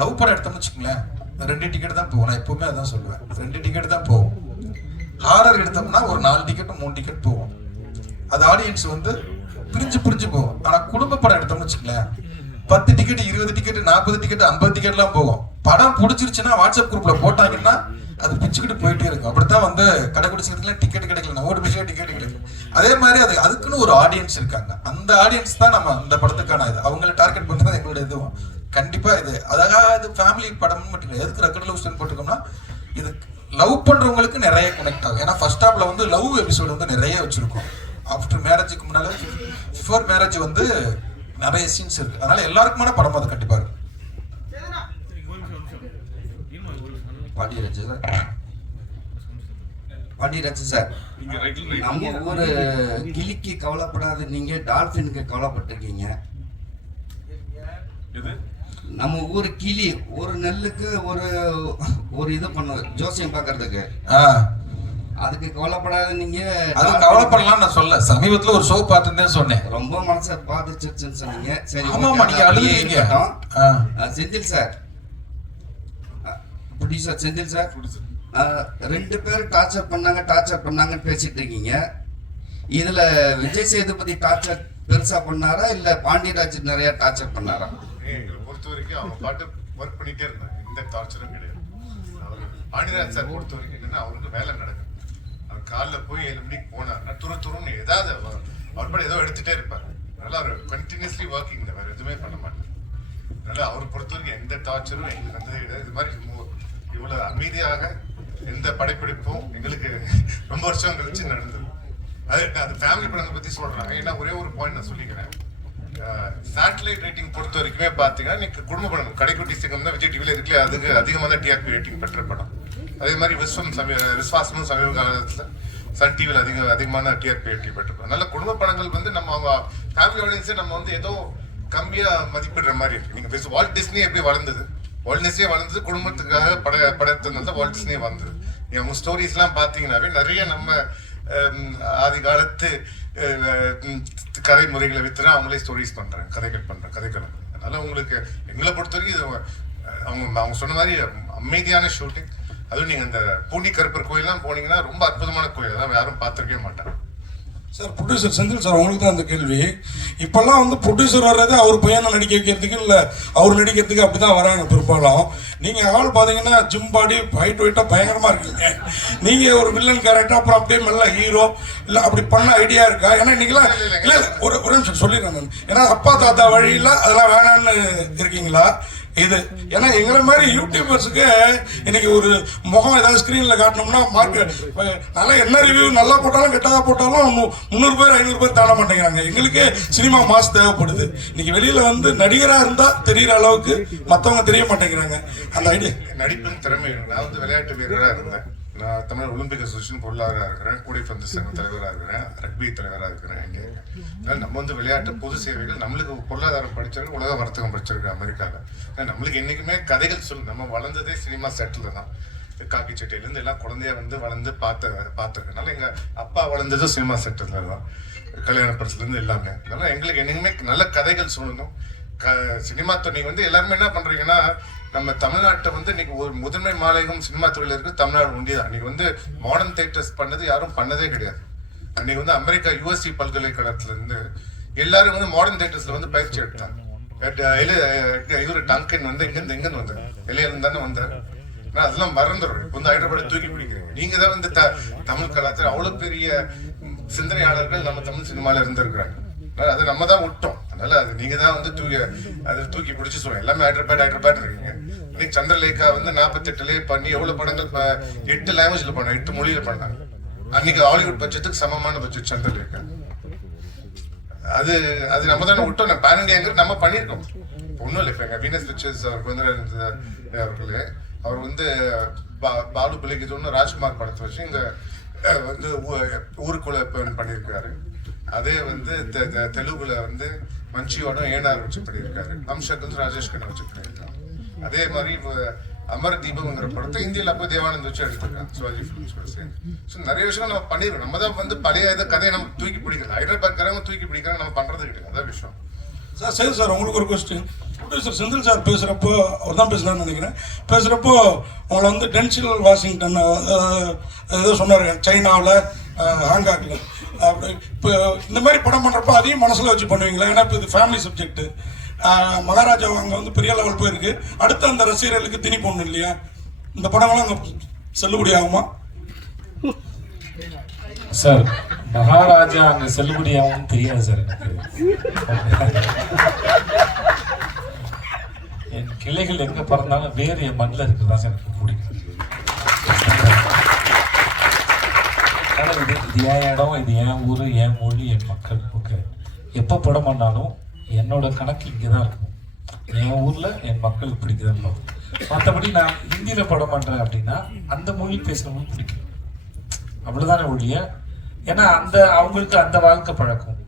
லவ் படம் எடுத்தோம்னு வச்சுக்கோங்களேன், 2 டிக்கெட் தான் போகும். நான் எப்பவுமே அதான் சொல்லுவேன், 2 டிக்கெட் தான் போகும். ஹாரர் எடுத்தோம்னா ஒரு 4 டிக்கெட் 3 டிக்கெட் போகும். அது ஆடியன்ஸ் வந்து பிரிஞ்சு போகும். ஆனா குடும்ப படம் எடுத்தோம்னு வச்சுக்கோங்களேன், 10 டிக்கெட் 20 டிக்கெட் 40 டிக்கெட் 50 டிக்கெட்லாம் போகும். படம் பிடிச்சிருச்சுன்னா வாட்ஸ்அப் குரூப்ல போட்டாங்கன்னா அது பிச்சுக்கிட்டு போயிட்டே இருக்கும். அப்படித்தான் வந்து கடைக்குடி சிங்கத்துக்குலாம் டிக்கெட் கிடைக்கல, ஒரு விஷயம் டிக்கெட் கிடைக்கல. அதே மாதிரி அதுக்குன்னு ஒரு ஆடியன்ஸ் இருக்காங்க. அந்த ஆடியன்ஸ் தான் நம்ம இந்த படத்துக்கான இது. அவங்களை டார்கெட் பண்றது எங்களோட இதுவும் கண்டிப்பா இது. அதாவது ஃபேமிலி படம் மட்டும் இல்லை, எதுக்கு ரெக்கார்ட் லவ் ஸ்டோரி போட்டிருக்கோம்னா இது லவ் பண்றவங்களுக்கு நிறைய கனெக்ட் ஆகும். ஏன்னா ஃபர்ஸ்ட் ஹாப்ல வந்து லவ் எபிசோடு வந்து நிறைய வச்சிருக்கோம். ஆஃப்டர் மேரேஜுக்கு முன்னால பிஃபோர் மேரேஜ் வந்து நிறைய சீன்ஸ் இருக்கு. அதனால எல்லாருக்குமான படம் அது கண்டிப்பா இருக்கு. பாண்டியராஜ் சார், நம்ம ஊரு கிளிக்கு கவலைப்படாத நீங்க டால்பினுக்கு கவலைப்பட்டிருக்கீங்க. நம்ம ஊரு கிளி ஒரு நெல்லுக்கு ஒரு இது பண்ணும் ஜோசியம் பார்க்கறதுக்கு, அதுக்கு கவலைப்படாத நீங்க. அது கவலைப்படலாம் நான் சொல்ல, சமீபத்துல ஒரு ஷோ பார்த்துட்டேன்னு சொன்னேன், ரொம்ப மனசை பாதிச்சிருச்சுன்னு சொன்னீங்க. சரி, ஆமாமா, நீங்க அழுதுறீங்க. Senthil sir, producer Senthil sir, 2 பேர் டார்ச்சர் பண்ணாங்கன்னு பேசிட்டு இருக்கீங்க. இதுல விஜய் சேதுபதி டார்ச்சர் பெருசா பண்ணாரா இல்ல பாண்டியராஜ் நிறைய டார்ச்சர் பண்ணாரா? எங்களை பொறுத்த வரைக்கும் அவங்க பாட்டு ஒர்க் பண்ணிட்டே இருந்தாங்க, எந்த டார்ச்சரும் கிடையாது. பாண்டியராஜ் சார் பொறுத்த வரைக்கும் என்னன்னா அவருக்கு வேலை நடக்கும். அவர் காலைல போய் 7 மணிக்கு போனார்னா துருன்னு ஏதாவது அவர் பாட்டு ஏதோ எடுத்துட்டே இருப்பார். அதனால அவர் கண்டினியூஸ்லி ஒர்க்கிங், வேற எதுவுமே பண்ண மாட்டார். அதனால அவர் பொறுத்த வரைக்கும் எந்த டார்ச்சரும் எங்களுக்கு வந்ததே கிடையாது. இது மாதிரி இவ்வளவு அமைதியாக எந்த படைப்பிடிப்பும் எங்களுக்கு ரொம்ப வருஷம் கழிச்சு நடந்தது. அது ஃபேமிலி படத்தை பத்தி சொல்றாங்க. ஏன்னா ஒரே ஒரு பாயிண்ட் நான் சொல்லிக்கிறேன். சேட்டலைட் ரேட்டிங் பொறுத்த வரைக்குமே பார்த்தீங்கன்னா நீங்க குடும்ப படம் கடைக்குட்டி சிங்கம் தான் விஜய் டிவில இருக்குல்ல, அதுக்கு அதிகமாக தான் டிஆர்பி ரேட்டிங் பெற்ற படம். அதே மாதிரி விஸ்வாசமும் சமீப காலத்தில் சன் டிவியில் அதிகமான டிஆர்பி ரேட்டிங் பெற்ற படம். அதனால குடும்ப படங்கள் வந்து நம்ம அவங்க ஃபேமிலி ஆடியன்ஸை நம்ம வந்து ஏதோ கம்மியா மதிப்பிடுற மாதிரி இருக்கு. நீங்க வால்ட் டிஸ்னி எப்படி வளர்ந்தது, வால்ட் டிஸ்னியே வளர்ந்தது குடும்பத்துக்காக படத்தினால தான் வால்ட் டிஸ்னியே வந்தது. நீங்க அவங்க ஸ்டோரிஸ்லாம் பார்த்தீங்கன்னாவே நிறைய நம்ம ஆதி காலத்து கதை முறைகளை வித்துனா அவங்களே ஸ்டோரிஸ் பண்றாங்க, கதைகள். அதனால உங்களுக்கு எங்களை பொறுத்த வரைக்கும் இது அவங்க சொன்ன மாதிரி அமைதியான ஷூட்டிங். அதுவும் நீங்க இந்த பூண்டி கருப்பர் கோயிலாம் போனீங்கன்னா ரொம்ப அற்புதமான கோயில், அதான் யாரும் பார்த்துருக்கவே மாட்டாங்க. சார், ப்ரொடியூசர் செந்தில் சார், உங்களுக்கு தான் அந்த கேள்வி. இப்போல்லாம் வந்து ப்ரொடியூசர் வர்றது அவர் பையனை நடிக்க வைக்கிறதுக்கு இல்லை அவர் நடிக்கிறதுக்கு அப்படி தான் வராங்க பெரும்பாலும். நீங்கள் ஆள் பார்த்தீங்கன்னா ஜிம் பாடி ஹைட் வெயிட்டாக பயங்கரமாக இருக்கீங்க. நீங்கள் ஒரு வில்லன் கேரக்டர் அப்புறம் அப்படியே மெல்ல ஹீரோ இல்லை அப்படி பண்ண ஐடியா இருக்கா? ஏன்னா இன்னைக்கெல்லாம் இல்லை ஒரு நிமிஷம் சொல்லிடுறேன் நான். ஏன்னா அப்பா தாத்தா வழியில் அதெல்லாம் வேணான்னு இருக்கீங்களா இது? ஏன்னா எங்களை மாதிரி யூடியூபர்ஸுக்கு இன்னைக்கு ஒரு முகம் ஏதாவது ஸ்க்ரீனில் காட்டினோம்னா மார்க்கெட் நல்லா என்ன ரிவ்யூ நல்லா போட்டாலும் கெட்டதாக போட்டாலும் 300 பேர் 500 பேர் தாழ மாட்டேங்கிறாங்க. எங்களுக்கு சினிமா மாஸ் தேவைப்படுது. இன்னைக்கு வெளியில் வந்து நடிகராக இருந்தால் தெரிகிற அளவுக்கு மற்றவங்க தெரிய மாட்டேங்கிறாங்க. அந்த ஐடியா நடிப்பின் திறமை. நான் வந்து விளையாட்டு வீரராக இருந்தேன். நான் தமிழ் ஒலிம்பிக் அசோசியேஷன் பொருளாளராக இருக்கிறேன், கூடைப்பந்து சங்க தலைவராக இருக்கிறேன், ரக்பி தலைவராக இருக்கிறேன். இங்கே அதனால் நம்ம வந்து விளையாட்டு பொது சேவைகள் நம்மளுக்கு பொருளாதாரம் படிச்சிருக்கு, உலக வர்த்தகம் படிச்சிருக்கு அமெரிக்காவில். நம்மளுக்கு என்றைக்குமே கதைகள் நம்ம வளர்ந்ததே சினிமா செட்டில் தான். காக்கி சட்டையிலேருந்து எல்லாம் குழந்தைய வந்து வளர்ந்து பார்த்துருக்கனால எங்கள் அப்பா வளர்ந்ததும் சினிமா செட்டில் தான், கல்யாண படத்துலேருந்து எல்லாமே. அதனால் எங்களுக்கு என்றைக்குமே நல்ல கதைகள் சொல்லணும். சினிமா நீங்கள் வந்து எல்லாருமே என்ன பண்ணுறீங்கன்னா, நம்ம தமிழ்நாட்டை வந்து இன்னைக்கு ஒரு முதன்மை மாநிலம் சினிமா துறையில் இருக்கு தமிழ்நாடு ஒண்டிதான். அன்னைக்கு வந்து மாடர்ன் தியேட்டர்ஸ் பண்ணது யாரும் பண்ணதே கிடையாது. அன்னைக்கு வந்து அமெரிக்கா யூஎஸ்சி பல்கலைக்கழகத்துல இருந்து எல்லாரும் வந்து மாடர்ன் தியேட்டர்ஸ்ல வந்து பயிற்சி எடுத்தாங்க. இவரு டங்கன் வந்து எங்கன்னு வந்தார், வெளியில இருந்தானே வந்தார். அதெல்லாம் மறந்துடும். இப்போ வந்து ஹைதராபாத் தூக்கி பிடிக்கிறீங்க. நீங்க தான் வந்து தமிழ் கலாச்சாரம் அவ்வளவு பெரிய சிந்தனையாளர்கள் நம்ம தமிழ் சினிமால இருந்திருக்கிறாங்க. அதை நம்ம தான் விட்டோம். அதனால அது நீங்க தான் வந்து தூக்கி பிடிச்சி சொல்லுங்க. எல்லாமே ஹைதராபாத் இருக்கீங்க. இன்னைக்கு சந்திரலேகா வந்து 48 பண்ணி எவ்வளவு படங்கள் 8 லாங்குவேஜ்ல பண்ணாங்க, 8 மொழியில பண்ணாங்க. அன்னைக்கு ஹாலிவுட் பட்ஜெட்டுக்கு சமமான பட்ஜெட் சந்திரலேகா. அது நம்ம தானே விட்டோம். பேன் இண்டியா நம்ம பண்ணியிருக்கோம். ஒன்றும் இல்லை. இப்போ வீனஸ் பிக்சர்ஸ் அவருக்கு வந்து அவர்களே அவர் வந்து பாலுபலிக்கு இது ராஜ்குமார் படத்தை வச்சு இங்க வந்து ஊருக்குள்ள பண்ணியிருக்காரு. அதே வந்து தெலுங்குல வந்து மஞ்சியோட ஏனார் வச்சு பண்ணியிருக்காரு. அம்ஷக் வந்து ராஜேஷ் கண்ணா வச்சு பண்ணியிருக்காரு. அதே மாதிரி அமர் தீபம்ங்கிற படத்தை இந்தியில அப்போ தேவானந்த் வச்சு எடுத்திருக்காங்க சிவாஜி ஃபிலிம்ஸோட சேர்ந்து. ஸோ நிறைய விஷயம் நம்ம பண்ணிடுறோம். நம்ம தான் வந்து பழைய கதையை நம்ம தூக்கி பிடிக்கலாம். ஹைதராபாத்காரங்க தூக்கி பிடிக்கிறாங்க, நம்ம பண்றது கிடையாது. அதான் விஷயம். சார், சரி சார், உங்களுக்கு ஒரு கொஸ்டின். ப்ரொடியூசர் செந்தில் சார் பேசுகிறப்போ, அவர் தான் பேசுகிறான்னு நினைக்கிறேன், பேசுகிறப்போ உங்களை வந்து டென்சில் வாஷிங்டன் ஏதோ சொன்னார், சைனாவில் ஹாங்காங்கில். அப்படி இப்போ இந்த மாதிரி படம் பண்ணுறப்போ அதையும் மனசில் வச்சு பண்ணுவீங்களா? ஏன்னா இப்போ இது ஃபேமிலி சப்ஜெக்ட்டு. மகாராஜா அங்கே வந்து பெரிய லெவல் போயிருக்கு. அடுத்து அந்த ரசிகர்களுக்கு திணி போடணும் இல்லையா? இந்த படங்கள்லாம் அங்கே செல்லுபடி ஆகுமா சார்? மகாராஜா அங்க செல்லுபடியாகவும் தெரியாது சார் எனக்கு. என் கிளைகள் எங்க பறந்தாலும் வேறு என் மண்ணில் இருக்குதான் சார் எனக்கு பிடிக்கும். ஆனால் இது என் இடம், இது என் ஊர், என் மொழி, என் மக்கள். ஓகே, எப்போ படம் பண்ணாலும் என்னோட கணக்கு இங்கே தான் இருக்கும். என் ஊரில் என் மக்களுக்கு பிடிக்குதான் பார்க்கும். மற்றபடி நான் ஹிந்தியில் படம் பண்ணுறேன் அப்படின்னா அந்த மொழி பேசுகிறவங்களுக்கு பிடிக்கும், அவ்வளோதானே ஒழிய. ஏன்னா அவங்களுக்கு அந்த வாழ்க்கை பழக்கம்,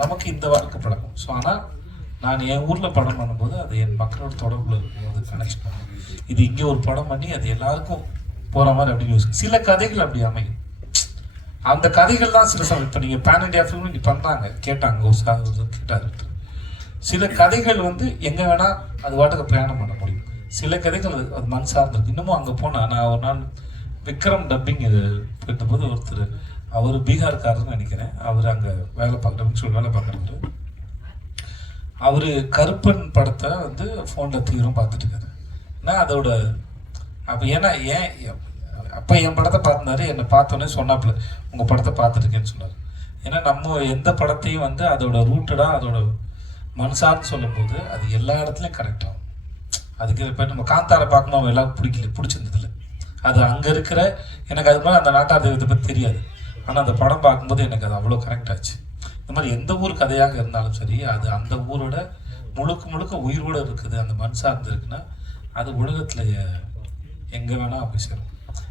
நமக்கு இந்த வாழ்க்கை பழக்கம். ஸோ ஆனால் நான் என் ஊரில் படம் பண்ணும்போது அது என் மக்களோட தொடர்பில் இருக்கும்போது கனெக்ட் பண்ணும். இது இங்கே ஒரு படம் பண்ணி அது எல்லாருக்கும் போகிற மாதிரி அப்படின்னு யோசிக்கும். சில கதைகள் அப்படி அமையும். அந்த கதைகள் தான் சில சமயம் இப்போ நீங்கள் பேன் இண்டியா ஃபிலிம் நீங்கள் பண்ணுறாங்க, கேட்டாங்க ஒரு சார் கேட்டார். சில கதைகள் வந்து எங்கே வேணால் அது வாட்டுக்கு பிரயாணம் பண்ண முடியும். சில கதைகள் அது மண் சார்ந்திருக்கு. இன்னமும் அங்கே போனால் நான் ஒரு நாள் விக்ரம் டப்பிங் இது போயிருந்தபோது ஒருத்தர், அவர் பீகார்காரர்னு நினைக்கிறேன், அவர் அங்கே வேலை பார்க்குறேன்னு சொல்லி வேலை பார்க்குறாரு. அவர் கருப்பன் படத்தை வந்து ஃபோனில் தீவிரம் பார்த்துட்டு இருக்காரு. ஏன்னா அதோட அப்போ ஏன்னா அப்போ என் படத்தை பார்த்துருந்தாரு, என்னை பார்த்தோன்னே சொன்னாப்புல உங்கள் படத்தை பார்த்துருக்கேன்னு சொன்னார். ஏன்னா நம்ம எந்த படத்தையும் வந்து அதோட ரூட்டடாக அதோட மனசார்னு சொல்லும்போது அது எல்லா இடத்துலையும் கரெக்ட் ஆகும். அதுக்கு இப்போ நம்ம காந்தாரை பார்க்கணும், அவன் எல்லாம் பிடிச்சிருந்ததில்ல. அது அங்கே இருக்கிற எனக்கு அது மாதிரி அந்த நாட்டார் தெய்வத்தை பற்றி தெரியாது, ஆனால் அந்த படம் பார்க்கும்போது எனக்கு அது அவ்வளோ கரெக்ட் ஆச்சு. இந்த மாதிரி எந்த ஊர் கதையாக இருந்தாலும் சரி, அது அந்த ஊரோட முழுக்க உயிரோடு இருக்குது, அந்த மண் சார்ந்து இருக்குன்னா அது உலகத்தில் எங்கே வேணால் போய் சேரும்.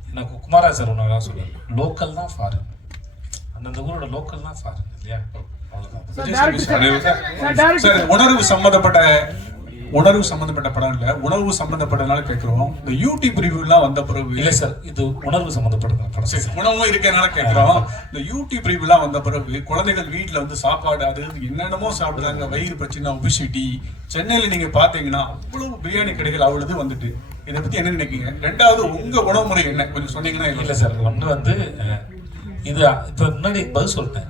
ஏன்னா குமாரா சார் ஒன்று சொல்லுவார், லோக்கல் தான் ஃபாரின், அந்தந்த ஊரோட லோக்கல் தான் ஃபாரின் இல்லையா. உணர்வு சம்பந்தப்பட்ட படம் இல்ல, உணர்வு சம்பந்தப்பட்டதுனால கேட்கிறோம். இந்த யூடியூப் ரிவ்யூலாம் வந்த பிறகு இல்ல சார், இது உணர்வு சம்பந்தப்பட்ட படம். சரி, உணவும் இருக்கனால கேட்கிறோம். இந்த யூடியூப் ரிவ்யூலாம் வந்த பிறகு குழந்தைகள் வீட்டுல வந்து சாப்பாடு அது என்னென்னமோ சாப்பிடுறாங்க, வயிறு பிரச்சனை, ஒபிசிட்டி. சென்னையில நீங்க பாத்தீங்கன்னா அவ்வளவு பிரியாணி கடைகள் அவ்வளவு வந்துட்டு, இதை பத்தி என்ன நினைக்கிறீங்க? ரெண்டாவது உங்க உணவு முறை என்ன கொஞ்சம் சொன்னீங்கன்னா. இல்ல சார், ஒண்ணு வந்து இது இப்ப முன்னாடி பதில் சொல்லிட்டேன்,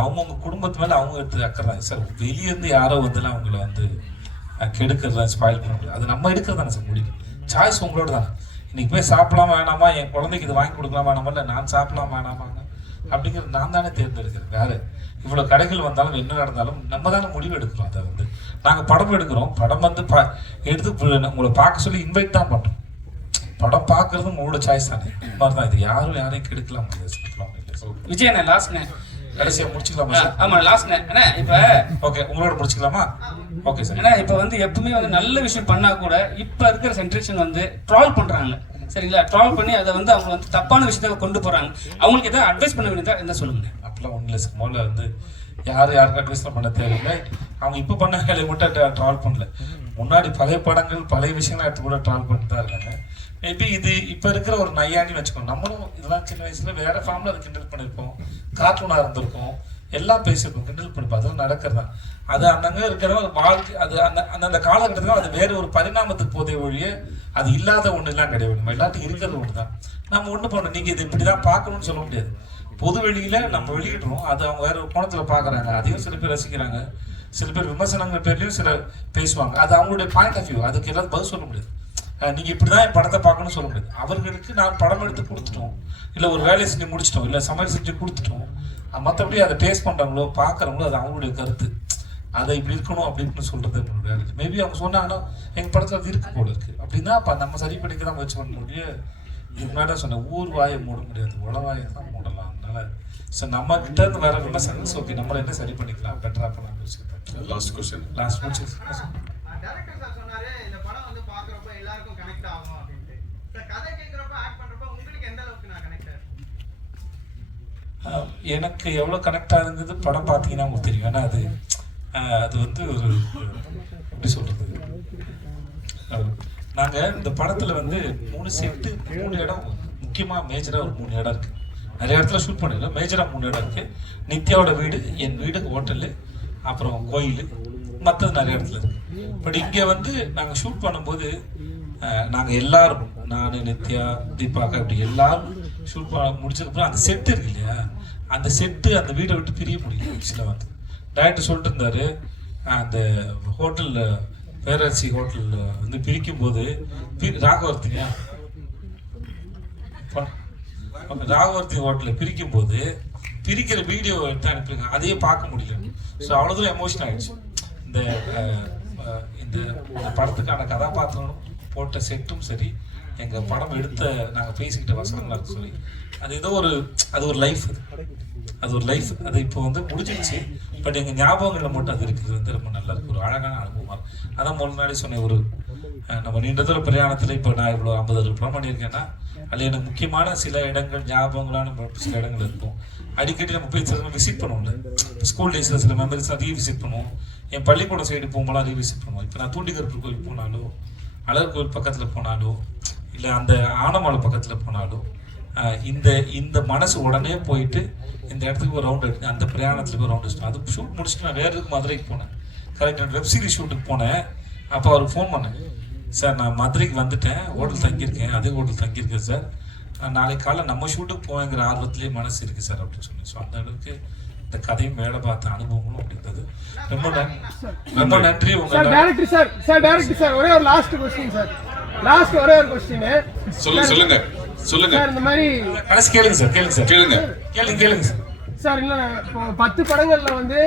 அவங்க குடும்பத்து மேல அவங்க எடுத்து அக்கறாங்க சார். வெளியே இருந்து யாரோ வந்துலாம் அவங்கள வந்து கெடுக்கிறதா ஸ்பாயில் பண்ண முடியாது, அது நம்ம எடுக்கிறது தானே சார் முடியும். சாய்ஸ் உங்களோட தானே. இன்னைக்கு போய் சாப்பிடலாம் வேணாமா, என் குழந்தைக்கு இது வாங்கி கொடுக்கலாம் வேணாமா, இல்லை நான் சாப்பிடலாம் வேணாமா அப்படிங்கிறது நான் தானே தேர்ந்தெடுக்கிறேன். வேறு இவ்வளோ கடைகள் வந்தாலும் என்ன நடந்தாலும் நம்ம தானே முடிவு எடுக்கிறோம். அதை வந்து நாங்கள் படம் எடுக்கிறோம், படம் வந்து எடுத்து உங்களை பார்க்க சொல்லி இன்வைட் தான் பண்ணுறோம். படம் பார்க்கறது உங்களோட சாய்ஸ் தானே. இந்த மாதிரி தான், இது யாரையும் கெடுக்கலாம் முடியாது. விஜய் அண்ணா லாஸ்ட்ண்ணே, கடைசியாக முடிச்சுக்கலாமா? ஆமா லாஸ்ட்ண்ணே. அண்ணா இப்போ ஓகே, உங்களோட முடிச்சுக்கலாமா? Okay sir. ஏன்னா இப்போ வந்து எப்பவுமே வந்து நல்ல விஷயம் பண்ணா கூட இப்போ இருக்கிற ஜென்ரேஷன் வந்து ட்ரால் பண்றாங்க, சரிங்களா? ட்ரால் பண்ணி அதை வந்து அவங்க வந்து தப்பான விஷயத்த கொண்டு போறாங்க. அவங்களுக்கு ஏதாவது அட்வைஸ் பண்ண வேண்டியதா என்ன சொல்லுங்க? அப்படிலாம் ஒன்றும் இல்லை சார். முதல்ல வந்து யாருக்கு அட்வைஸ்லாம் பண்ண தேவையில்லை. அவங்க இப்போ பண்ண வேலையை மட்டும் ட்ரால் பண்ணல, முன்னாடி பழைய படங்கள் பழைய விஷயங்கள்லாம் எடுத்து கூட ட்ரால் பண்ணிட்டு தான் இருக்காங்க. மேபி இது இப்போ இருக்கிற ஒரு நையாண்டின்னு வச்சுக்கோங்க. நம்மளும் இதெல்லாம் சின்ன வயசுல வேற ஃபார்ம்ல அதை கிண்டல் பண்ணியிருப்போம், கார்ட்டூனாக இருந்திருக்கும், எல்லாம் பேசியிருப்போம், கிண்டல் பண்ணிப்போம். அதெல்லாம் நடக்கிறது தான். அது அங்கங்கே இருக்கிற ஒரு வாழ்க்கை, அது அந்த காலகட்டத்தில் அது வேற ஒரு பரிணாமத்துக்கு போதே ஒழிய அது இல்லாத ஒன்று எல்லாம் கிடையாது. நம்ம எல்லாத்தையும் இருக்கிறது ஒன்று தான். நம்ம ஒன்று பண்ணணும், நீங்கள் இது இப்படி தான் பார்க்கணும்னு சொல்ல முடியாது. பொது வெளியில நம்ம வெளியிடுறோம், அது அவங்க வேற ஒரு கோணத்தில் பார்க்குறாங்க, அதையும் சில பேர் ரசிக்கிறாங்க, சில பேர் விமர்சனங்கள் பேர்லையும் சில பேசுவாங்க. அது அவங்களுடைய பாயிண்ட் ஆஃப் வியூ, அதுக்கு எல்லாரும் பதில் சொல்ல முடியாது. நீங்கள் இப்படி தான் என் படத்தை பார்க்கணும்னு சொல்ல முடியாது. அவர்களுக்கு நான் படம் எடுத்து கொடுத்துட்டோம், இல்லை ஒரு வேலையை செஞ்சு முடிச்சிட்டோம், இல்லை சமையல் செஞ்சு கொடுத்துட்டோம். மற்றபடி அதை டேஸ்ட் பண்ணுறாங்களோ பார்க்குறவங்களோ அது அவங்களுடைய கருத்து. அதை இப்படி இருக்கணும் அப்படின்னு சொல்கிறது என்னோட வேலை. மேபி அவங்க சொன்னாங்கன்னா எங்கள் படத்தில் அது இருக்கு போல இருக்குது அப்படின்னா அப்போ நம்ம சரி பண்ணிக்க தான் முயற்சி பண்ண முடியும். இதுக்கு முன்னாடி சொன்ன ஊர் வாயை மூட முடியாது, உளவாயை தான் மூடலாம். அதனால சார் நம்ம கிட்ட இருந்து வேற விமர்சனங்கள் ஓகே, நம்மள என்ன சரி பண்ணிக்கலாம், பெட்டராக பண்ணலாம். லாஸ்ட் கொஸ்டின் லாஸ்ட் முடிச்சு எனக்கு எவ்வளோ கனெக்டாக இருந்தது படம் பார்த்தீங்கன்னா உங்களுக்கு தெரியும். ஏன்னா அது வந்து ஒரு எப்படி சொல்கிறது, நாங்கள் இந்த படத்தில் வந்து 3 செட்டு 3 இடம் முக்கியமாக மேஜராக ஒரு 3 இடம் இருக்குது. நிறைய இடத்துல ஷூட் பண்ணிடல, மேஜராக 3 இடம் இருக்குது. நித்யாவோட வீடு, என் வீடு, ஹோட்டலு, அப்புறம் கோயில், மற்றது நிறைய இடத்துல இருக்குது. பட் இங்கே வந்து நாங்கள் ஷூட் பண்ணும்போது நாங்கள் எல்லாரும், நான், நித்யா, தீபாக்கா, இப்படி எல்லாரும் ஷூட் முடிச்சதுக்கப்புறம் அந்த செட்டு இருக்கு இல்லையா, அந்த செட்டு அந்த வீடை விட்டு பிரிய முடியல. ஆக்சுவலாக வந்து டைரக்டர் சொல்லிட்டு இருந்தார், அந்த ஹோட்டலில் பேரரசி ஹோட்டலில் வந்து பிரிக்கும் போது ராகவர்த்தி ஹோட்டலில் பிரிக்கும் போது பிரிக்கிற வீடியோ எடுத்து அனுப்பியிருக்காங்க, அதையே பார்க்க முடியல. ஸோ அவ்வளோ தூரம் எமோஷன் ஆகிடுச்சு. இந்த படத்துக்கான கதாபாத்திரம் போட்ட செட்டும் சரி, எங்கள் படம் எடுத்த நாங்கள் பேசிக்கிட்ட வசனங்களாக இருக்கு சொல்லி அது ஏதோ ஒரு அது ஒரு லைஃப், அது ஒரு லைஃப். அது இப்போ வந்து முடிஞ்சிடுச்சு. பட் எங்கள் ஞாபகங்களில் மட்டும் அது இருக்குது வந்து ரொம்ப நல்லா இருக்குது. ஒரு அழகான அனுபவமாக இருக்கும். அதான் முன்னாடி சொன்னேன், ஒரு நம்ம நீண்ட தூர பிரயாணத்தில் இப்போ நான் இவ்வளோ 50 படம் பண்ணியிருக்கேன்னா அதில் எனக்கு முக்கியமான சில இடங்கள் ஞாபகங்களான சில இடங்கள் இருக்கும். அடிக்கடி நம்ம போய் சில விசிட் பண்ணுவோம்ல, ஸ்கூல் டேஸில் சில மெமரிஸ்லாம் ரீவிசிட் பண்ணுவோம். என் பள்ளிக்கூடம் சைடு போகும்போலாம் ரீவிசிட் பண்ணுவோம். இப்போ நான் தூண்டிகருப்பு கோயில் போனாலோ, அழகர் கோயில் பக்கத்தில் போனாலோ, இல்லை அந்த ஆனமலை பக்கத்தில் போனாலோ, இந்த மனசு உடனே போயிட்டு இந்த இடத்துக்கு ஒரு ரவுண்ட் எடுத்து அந்த பிரயாணத்துக்கு ஒரு ரவுண்ட் வச்சுட்டோம். அது ஷூட் முடிச்சுட்டு நான் வேறு எதுக்கு மதுரைக்கு போனேன். கரெக்ட், நான் வெப் சீரிஸ் ஷூட்டுக்கு போனேன். அப்போ அவருக்கு ஃபோன் பண்ணேன், சார் நான் மதுரைக்கு வந்துட்டேன், ஹோட்டல் தங்கியிருக்கேன், அதே ஹோட்டல் தங்கியிருக்கேன் சார், நான் நாளைக்கு காலைல நம்ம ஷூட்டுக்கு போவேங்கிற ஆர்வத்திலே மனசு இருக்குது சார் அப்படின்னு சொன்னேன். ஸோ அந்த அளவுக்கு இந்த கதையும் வேலை பார்த்த அனுபவங்களும் அப்படின்றது ரொம்ப நன்றி. Sir director sir, sir director sir, ஒரே ஒரு லாஸ்ட் கொஸ்டின் சார், லாஸ்ட் ஒரே ஒரு கொஸ்டின். சொல்லுங்க சார் இந்த மாதிரி கடைசி கேளுங்க சார், கேளுங்க சார். சார் இல்லை, இப்போ 10 படங்கள்ல வந்து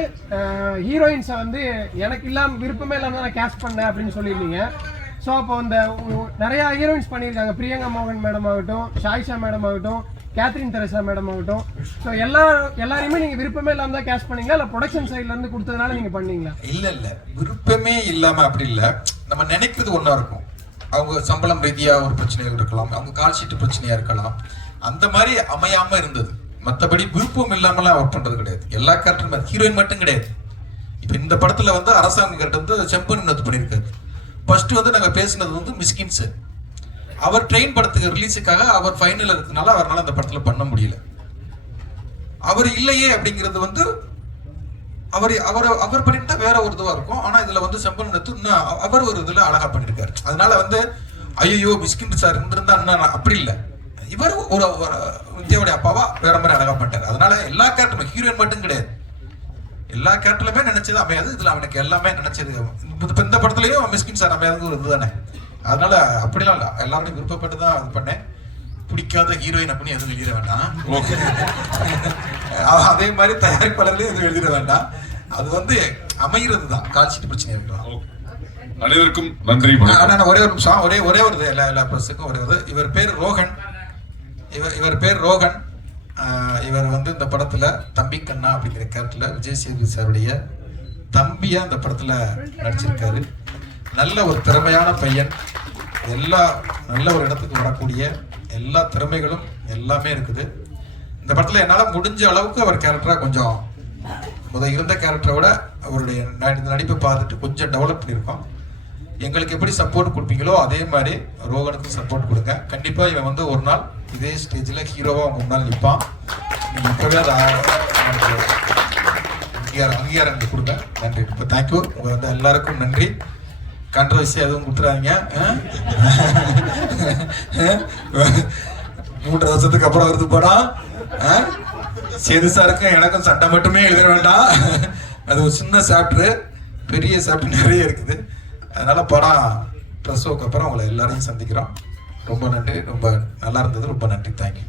ஹீரோயின்ஸை வந்து எனக்கு விருப்பமே இல்லாமல் நான் கேஸ்ட் பண்ணேன் அப்படின்னு சொல்லியிருந்தீங்க. ஸோ அப்போ அந்த நிறையா ஹீரோயின்ஸ் பண்ணியிருக்காங்க. பிரியங்கா மோகன் மேடம் ஆகட்டும், ஷாயிஷா மேடம் ஆகட்டும், கேத்ரின் தெரசா மேடம் ஆகட்டும். ஸோ எல்லாரையுமே நீங்கள் விருப்பமே இல்லாமல் தான் கேஸ்ட் பண்ணீங்களா, இல்லை ப்ரொடக்ஷன் சைட்லேருந்து கொடுத்ததுனால நீங்கள் பண்ணீங்களா? இல்லை விருப்பமே இல்லாமல் அப்படி இல்லை. நம்ம நினைக்கிறது ஒன்றா இருக்கும். அவங்க சம்பளம் ரீதியாக ஒரு பிரச்சனையாக இருக்கலாம், அவங்க கால் ஷீட்டு பிரச்சனையாக இருக்கலாம். அந்த மாதிரி அமையாமல் இருந்தது. மற்றபடி விருப்பம் இல்லாமலாம் ஒர்க் பண்ணுறது கிடையாது. எல்லா கேரக்டரும் ஹீரோயின் மட்டும் கிடையாது. இப்போ இந்த படத்தில் வந்து அரசாங்க கேரக்டர் வந்து செம்பன் நத்து பண்ணியிருக்காரு. ஃபர்ஸ்ட் வந்து நாங்கள் பேசினது வந்து மிஸ்கின் சார். அவர் ட்ரெயின் படத்துக்கு ரிலீஸுக்காக அவர் ஃபைனல் இருக்கிறதுனால அவரால் அந்த படத்தில் பண்ண முடியல. அவர் இல்லையே அப்படிங்கிறது வந்து அவர் பண்ணிட்டா வேற ஒரு இதுவாக இருக்கும். ஆனால் இதில் வந்து செம்பன் நத்து இன்னும் அவர் ஒரு இதில் அழகாக பண்ணியிருக்காரு. அதனால வந்து ஐயோ மிஸ்கின் சார் இருந்திருந்தா இன்னும் அப்படி இல்லை, இவர் ஒரு வித்யாவுடைய அப்பாவா வேற மாதிரி அழகா பண்ணிட்டார். அதனால எல்லா கேரக்டரும் ஹீரோயின் மட்டும் கிடையாது, எல்லா கேரக்டர்லுமே நினைச்சது அமையாது. இதுல அவனுக்கு எல்லாமே நினைச்சது. இந்த படத்துலயும் மிஸ்கின் சார் அமையாத ஒரு இதுதானே. அதனால அப்படிலாம் இல்லை, எல்லாருமே விருப்பப்பட்டு தான் இது பண்ணேன். பிடிக்காத ஹீரோயின் அப்படின்னு எதுவும் எழுதிட வேண்டாம். அதே மாதிரி தயாரிப்பாளர்களே எதுவும் எழுதிட வேண்டாம். அது வந்து அமைகிறது தான், கால்ஷீட் பிரச்சனை இருக்கலாம். அனைவருக்கும் நன்றி. ஒரே ஒரு நிமிஷம், ஒரே ஒரு எல்லா ப்ரெஸ்ஸுக்கும் ஒரே ஒரு. இவர் பேர் ரோகன். இவர் வந்து இந்த படத்துல தம்பி கண்ணா அப்படிங்கிற கேரக்டர்ல விஜய் சேதுபதி சாருடைய தம்பியா இந்த படத்துல நடிச்சிருக்காரு. நல்ல ஒரு திறமையான பையன். நல்ல ஒரு இடத்துக்கு வரக்கூடிய எல்லா திறமைகளும் எல்லாமே இருக்குது இந்த படத்துல. என்னால் முடிஞ்ச அளவுக்கு அவர் கேரக்டரா கொஞ்சம் இருந்த கேரக்டரை விட அவருடைய நடிப்பை பார்த்துட்டு கொஞ்சம் டெவலப் பண்ணியிருக்கோம். எங்களுக்கு எப்படி சப்போர்ட் கொடுப்பீங்களோ அதே மாதிரி ரோகனுக்கும் சப்போர்ட் கொடுங்க. கண்டிப்பா இவன் வந்து ஒரு நாள் இதே ஸ்டேஜில் ஹீரோவா அவங்க முன்னால் நிற்பான். இப்பவே அதை அங்கீகாரம் கொடுங்க. நன்றி. இப்போ தேங்க்யூ. உங்க வந்து எல்லாருக்கும் நன்றி. கான்ட்ரவர்சி எதுவும் கொடுத்துறாங்க. 3 வருஷத்துக்கு அப்புறம் வருது படம். சேது சாருக்கும் எனக்கும் சண்டை மட்டுமே எழுத வேண்டாம். அது ஒரு சின்ன சாப்டர், பெரிய சாப்டர் நிறைய இருக்குது. அதனால படம் ப்ளஸ் ஷோக்கு அப்புறம் உங்களை எல்லாரையும் சந்திக்கிறோம். ரொம்ப நன்றி. ரொம்ப நல்லா இருந்தது. ரொம்ப நன்றி. தேங்க்யூ.